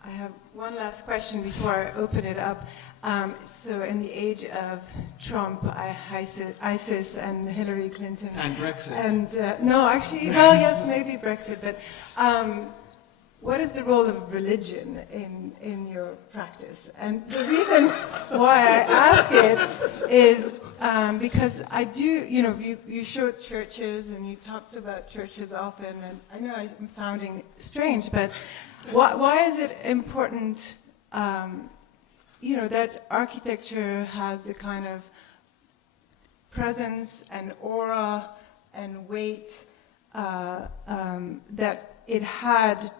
I have one last question before I open it up. So in the age of Trump, ISIS and Hillary Clinton. And Brexit. And no, actually, well, yes, maybe Brexit, but what is the role of religion in your practice? And the reason why I ask it is because I do, you know, you showed churches and you talked about churches often, and I know I'm sounding strange, but why is it important, you know, that architecture has the kind of presence and aura and weight that it had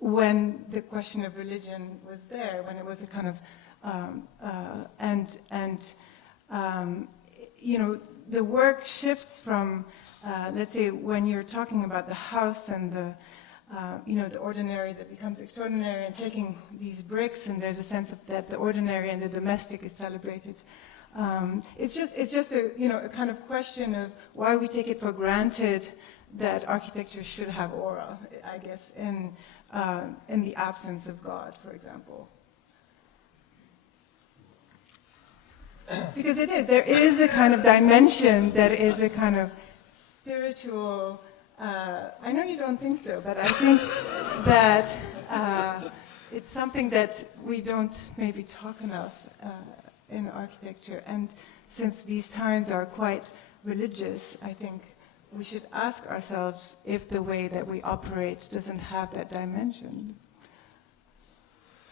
when the question of religion was there, when it was a kind of, you know, the work shifts from, let's say, when you're talking about the house and the, you know, the ordinary that becomes extraordinary, and taking these bricks, and there's a sense of that the ordinary and the domestic is celebrated. It's just a, you know, a kind of question of why we take it for granted that architecture should have aura, I guess, in the absence of God, for example. Because there is a kind of dimension that is a kind of spiritual, I know you don't think so, but I think that it's something that we don't maybe talk enough in architecture. And since these times are quite religious, I think we should ask ourselves if the way that we operate doesn't have that dimension.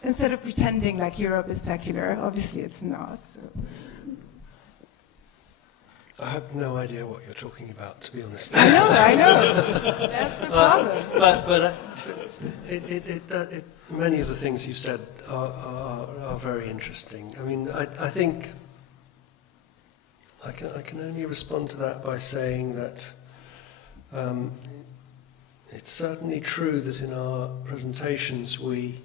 Instead of pretending like Europe is secular, obviously it's not. So. I have no idea what you're talking about, to be honest. I know. That's the problem. But many of the things you've said are very interesting. I mean, I think I can only respond to that by saying that it's certainly true that in our presentations we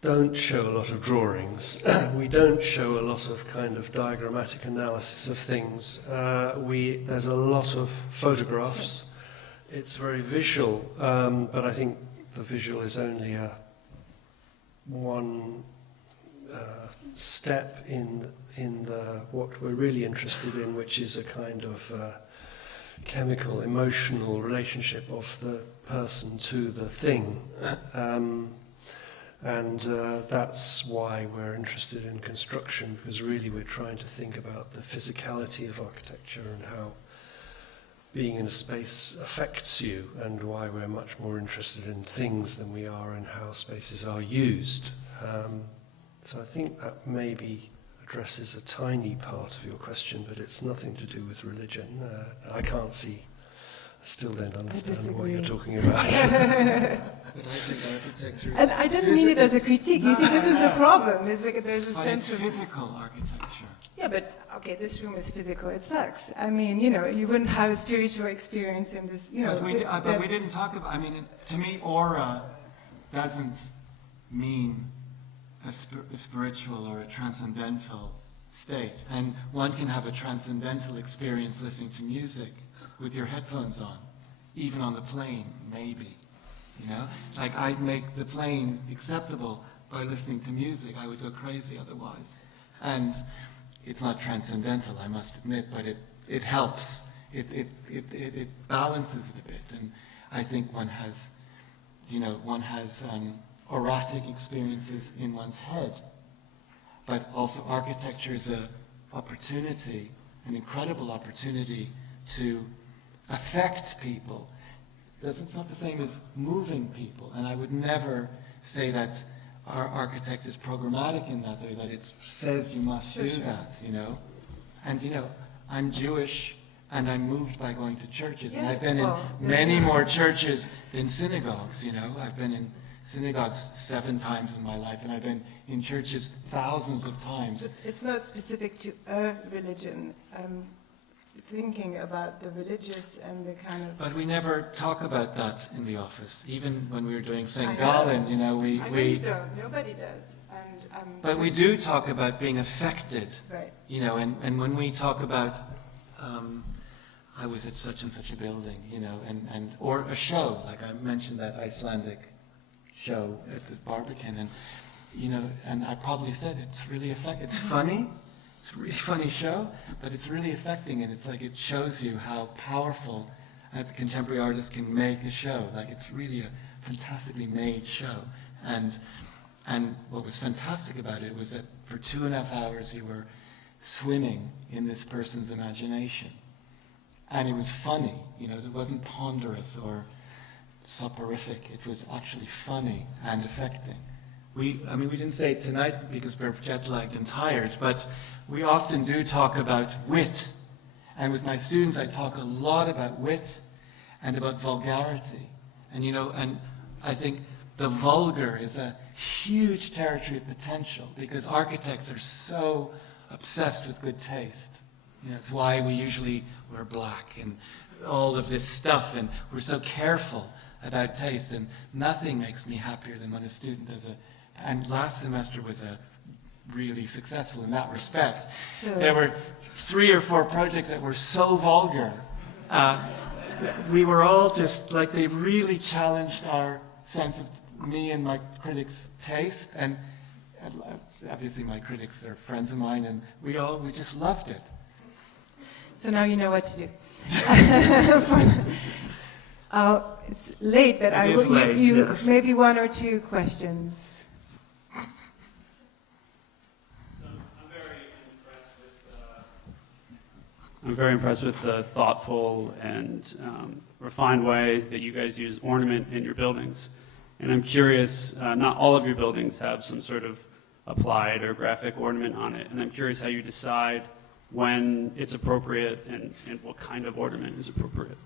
don't show a lot of drawings. We don't show a lot of kind of diagrammatic analysis of things. There's a lot of photographs. It's very visual, but I think the visual is only one step in what we're really interested in, which is a kind of chemical, emotional relationship of the person to the thing. And that's why we're interested in construction, because really we're trying to think about the physicality of architecture and being in a space affects you, and why we're much more interested in things than we are in how spaces are used. So I think that maybe addresses a tiny part of your question, but it's nothing to do with religion. I can't see, still don't understand what you're talking about. But I think architecture is And I didn't mean it as a critique. You see, this is the problem. There's a but sense it's of... physical architecture. Yeah, but, okay, this room is physical. It sucks. I mean, you know, you wouldn't have a spiritual experience in this, you know... But we didn't talk about, I mean, to me, aura doesn't mean a spiritual or a transcendental state. And one can have a transcendental experience listening to music with your headphones on, even on the plane, maybe. You know, like I'd make the plane acceptable by listening to music. I would go crazy otherwise. And it's not transcendental, I must admit, but it helps. It balances it a bit. And I think one has oratic experiences in one's head. But also architecture is an opportunity, an incredible opportunity to affect people. It's not the same as moving people, and I would never say that our architect is programmatic in that way, that it says you must do that, you know. And, you know, I'm Jewish, and I'm moved by going to churches, and I've been in many more churches than synagogues, you know. I've been in synagogues 7 times in my life, and I've been in churches thousands of times. But it's not specific to a religion. Thinking about the religious and the kind of... But we never talk about that in the office. Even when we were doing St. I know. Gallen, you know, I know you don't. Nobody does. But we do talk about being affected. Right. You know, and when we talk about, I was at such and such a building, you know, or a show, like I mentioned that Icelandic show at the Barbican, and, you know, and I probably said it's really it's funny. It's a really funny show, but it's really affecting, and it's like it shows you how powerful a contemporary artist can make a show. Like it's really a fantastically made show. And what was fantastic about it was that for 2.5 hours you were swimming in this person's imagination. And it was funny, you know, it wasn't ponderous or soporific. It was actually funny and affecting. We didn't say it tonight because we're jet-lagged and tired, but we often do talk about wit. And with my students, I talk a lot about wit and about vulgarity. And, you know, and I think the vulgar is a huge territory of potential because architects are so obsessed with good taste. You know, it's why we usually wear black and all of this stuff, and we're so careful about taste. And nothing makes me happier than when a student does and last semester was really successful in that respect. So there were 3 or 4 projects that were so vulgar. We were all just like, they really challenged our sense of me and my critics' taste, and obviously my critics are friends of mine, and we just loved it. So now you know what to do. It's late, but I will give you maybe 1 or 2 questions. I'm very impressed with the thoughtful and refined way that you guys use ornament in your buildings. And I'm curious, not all of your buildings have some sort of applied or graphic ornament on it. And I'm curious how you decide when it's appropriate and what kind of ornament is appropriate.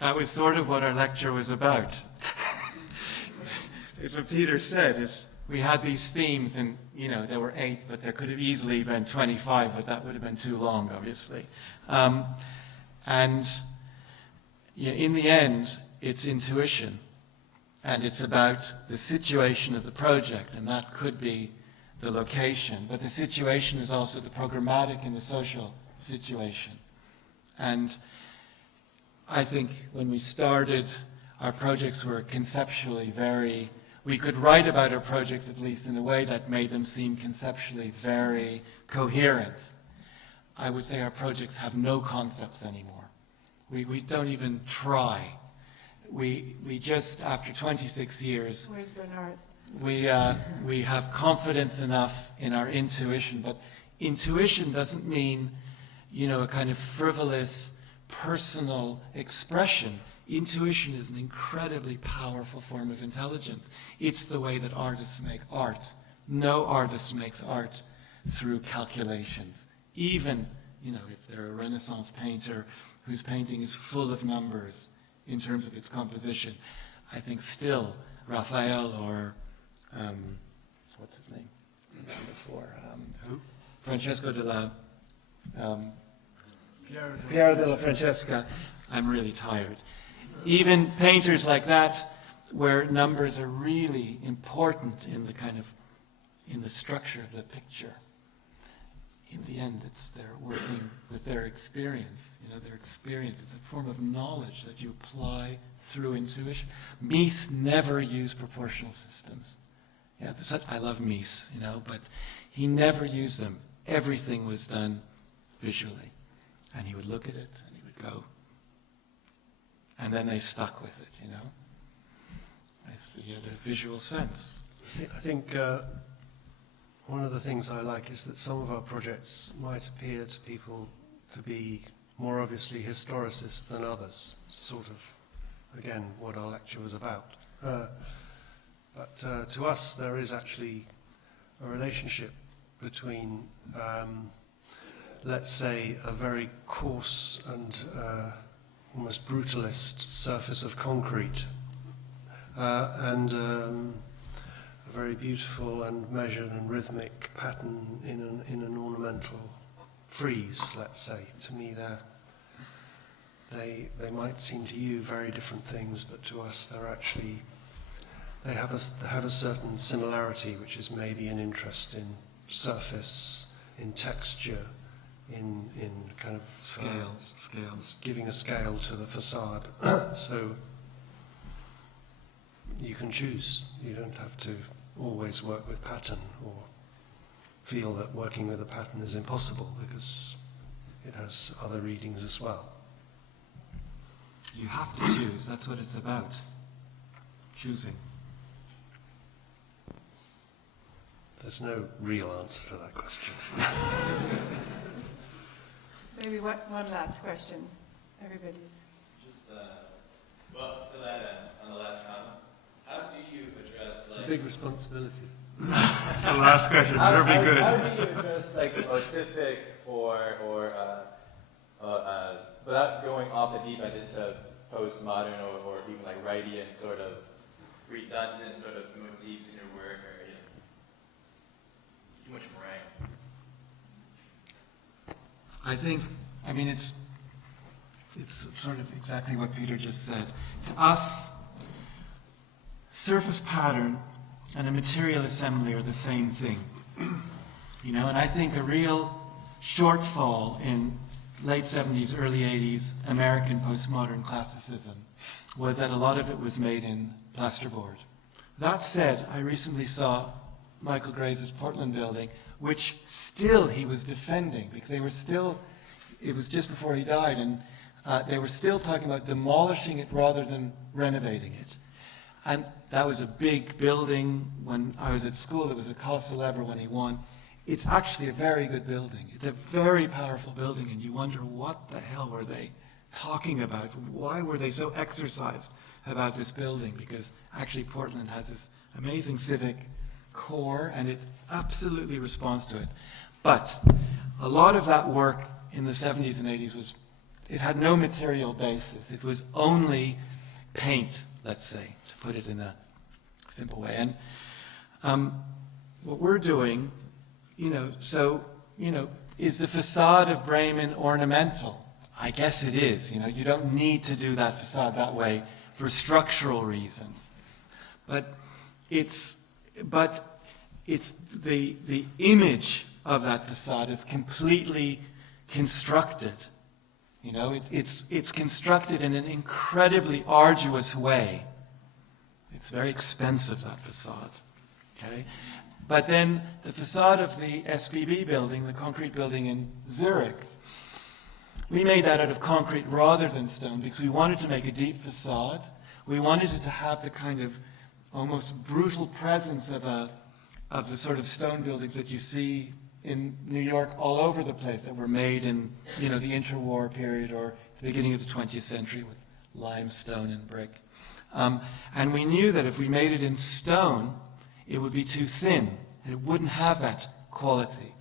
That was sort of what our lecture was about. It's what Peter said, is we had these themes, and, you know, there were 8, but there could have easily been 25, but that would have been too long, obviously. And yeah, in the end, it's intuition, and it's about the situation of the project, and that could be the location, but the situation is also the programmatic and the social situation. And I think when we started, our projects were conceptually we could write about our projects at least in a way that made them seem conceptually very coherent. I would say our projects have no concepts anymore. We don't even try. We just, after 26 years, Where's Bernard? We have confidence enough in our intuition, but intuition doesn't mean a kind of frivolous, personal expression. Intuition is an incredibly powerful form of intelligence. It's the way that artists make art. No artist makes art through calculations. Even, if they're a Renaissance painter whose painting is full of numbers in terms of its composition, I think still Raphael or, what's his name? Before, who? Francesco de la... Piero della Francesca. I'm really tired. Even painters like that, where numbers are really important in the structure of the picture. In the end, they're working with their experience. Their experience. It's a form of knowledge that you apply through intuition. Mies never used proportional systems. Yeah, I love Mies, but he never used them. Everything was done visually. And he would look at it, and he would go. And then they stuck with it, He had a visual sense. I think one of the things I like is that some of our projects might appear to people to be more obviously historicist than others, sort of, again, what our lecture was about. But to us, there is actually a relationship between, let's say, a very coarse and almost brutalist surface of concrete and a very beautiful and measured and rhythmic pattern in an ornamental frieze, let's say. To me, they might seem to you very different things, but to us, they're actually... They have a certain similarity, which is maybe an interest in surface, in texture, in kind of Scales, giving a scale to the facade. So you can choose. You don't have to always work with pattern or feel that working with a pattern is impossible, because it has other readings as well. You have to choose. That's what it's about. Choosing. There's no real answer to that question. Maybe one last question. Everybody's. Just, well, to that end, on the last comment, how do you address, It's a big responsibility. That's the last question. Better be good. How do you address, motific or without going off the deep end into postmodern or even Wrightian sort of redundant sort of motifs in your work, or too much meringue? I mean, it's sort of exactly what Peter just said. To us, surface pattern and a material assembly are the same thing. And I think a real shortfall in late 70s, early 80s American postmodern classicism was that a lot of it was made in plasterboard. That said, I recently saw Michael Graves' Portland building, which still he was defending, because it was just before he died, and they were still talking about demolishing it rather than renovating it. And that was a big building. When I was at school, it was a cause célèbre when he won. It's actually a very good building. It's a very powerful building, and you wonder what the hell were they talking about? Why were they so exercised about this building? Because actually Portland has this amazing civic core, and it absolutely responds to it. But a lot of that work in the 70s and 80s it had no material basis. It was only paint, let's say, to put it in a simple way. And what we're doing, is the facade of Bremen ornamental? I guess it is. You don't need to do that facade that way for structural reasons. But it's the image of that facade is completely constructed. It's constructed in an incredibly arduous way. It's very expensive, that facade. Okay? But then the facade of the SBB building, the concrete building in Zurich, we made that out of concrete rather than stone because we wanted to make a deep facade. We wanted it to have the kind of almost brutal presence of the sort of stone buildings that you see in New York all over the place that were made in, the interwar period or the beginning of the 20th century with limestone and brick. And we knew that if we made it in stone, it would be too thin and it wouldn't have that quality.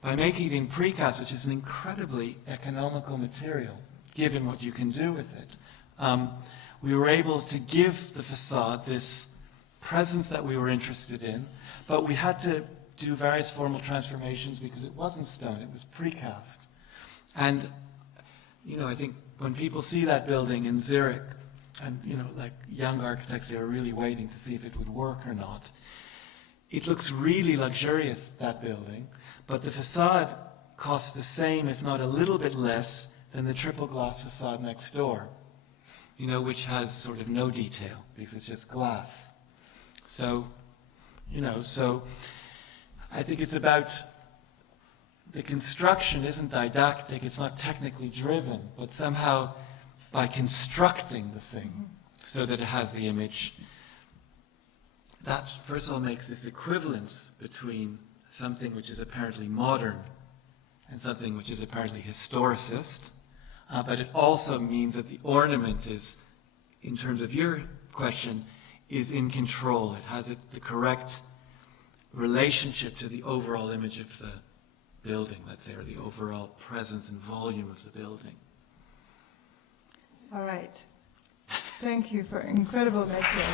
By making it in precast, which is an incredibly economical material, given what you can do with it, we were able to give the facade this presence that we were interested in, but we had to do various formal transformations because it wasn't stone, it was precast. And, I think when people see that building in Zurich, and, like young architects, they were really waiting to see if it would work or not. It looks really luxurious, that building, but the facade costs the same, if not a little bit less, than the triple glass facade next door, which has sort of no detail because it's just glass. So, so I think it's about the construction isn't didactic, it's not technically driven, but somehow by constructing the thing so that it has the image, that first of all makes this equivalence between something which is apparently modern and something which is apparently historicist, but it also means that the ornament is, in terms of your question, is in control. It has the correct relationship to the overall image of the building, let's say, or the overall presence and volume of the building. All right. Thank you for incredible lecture.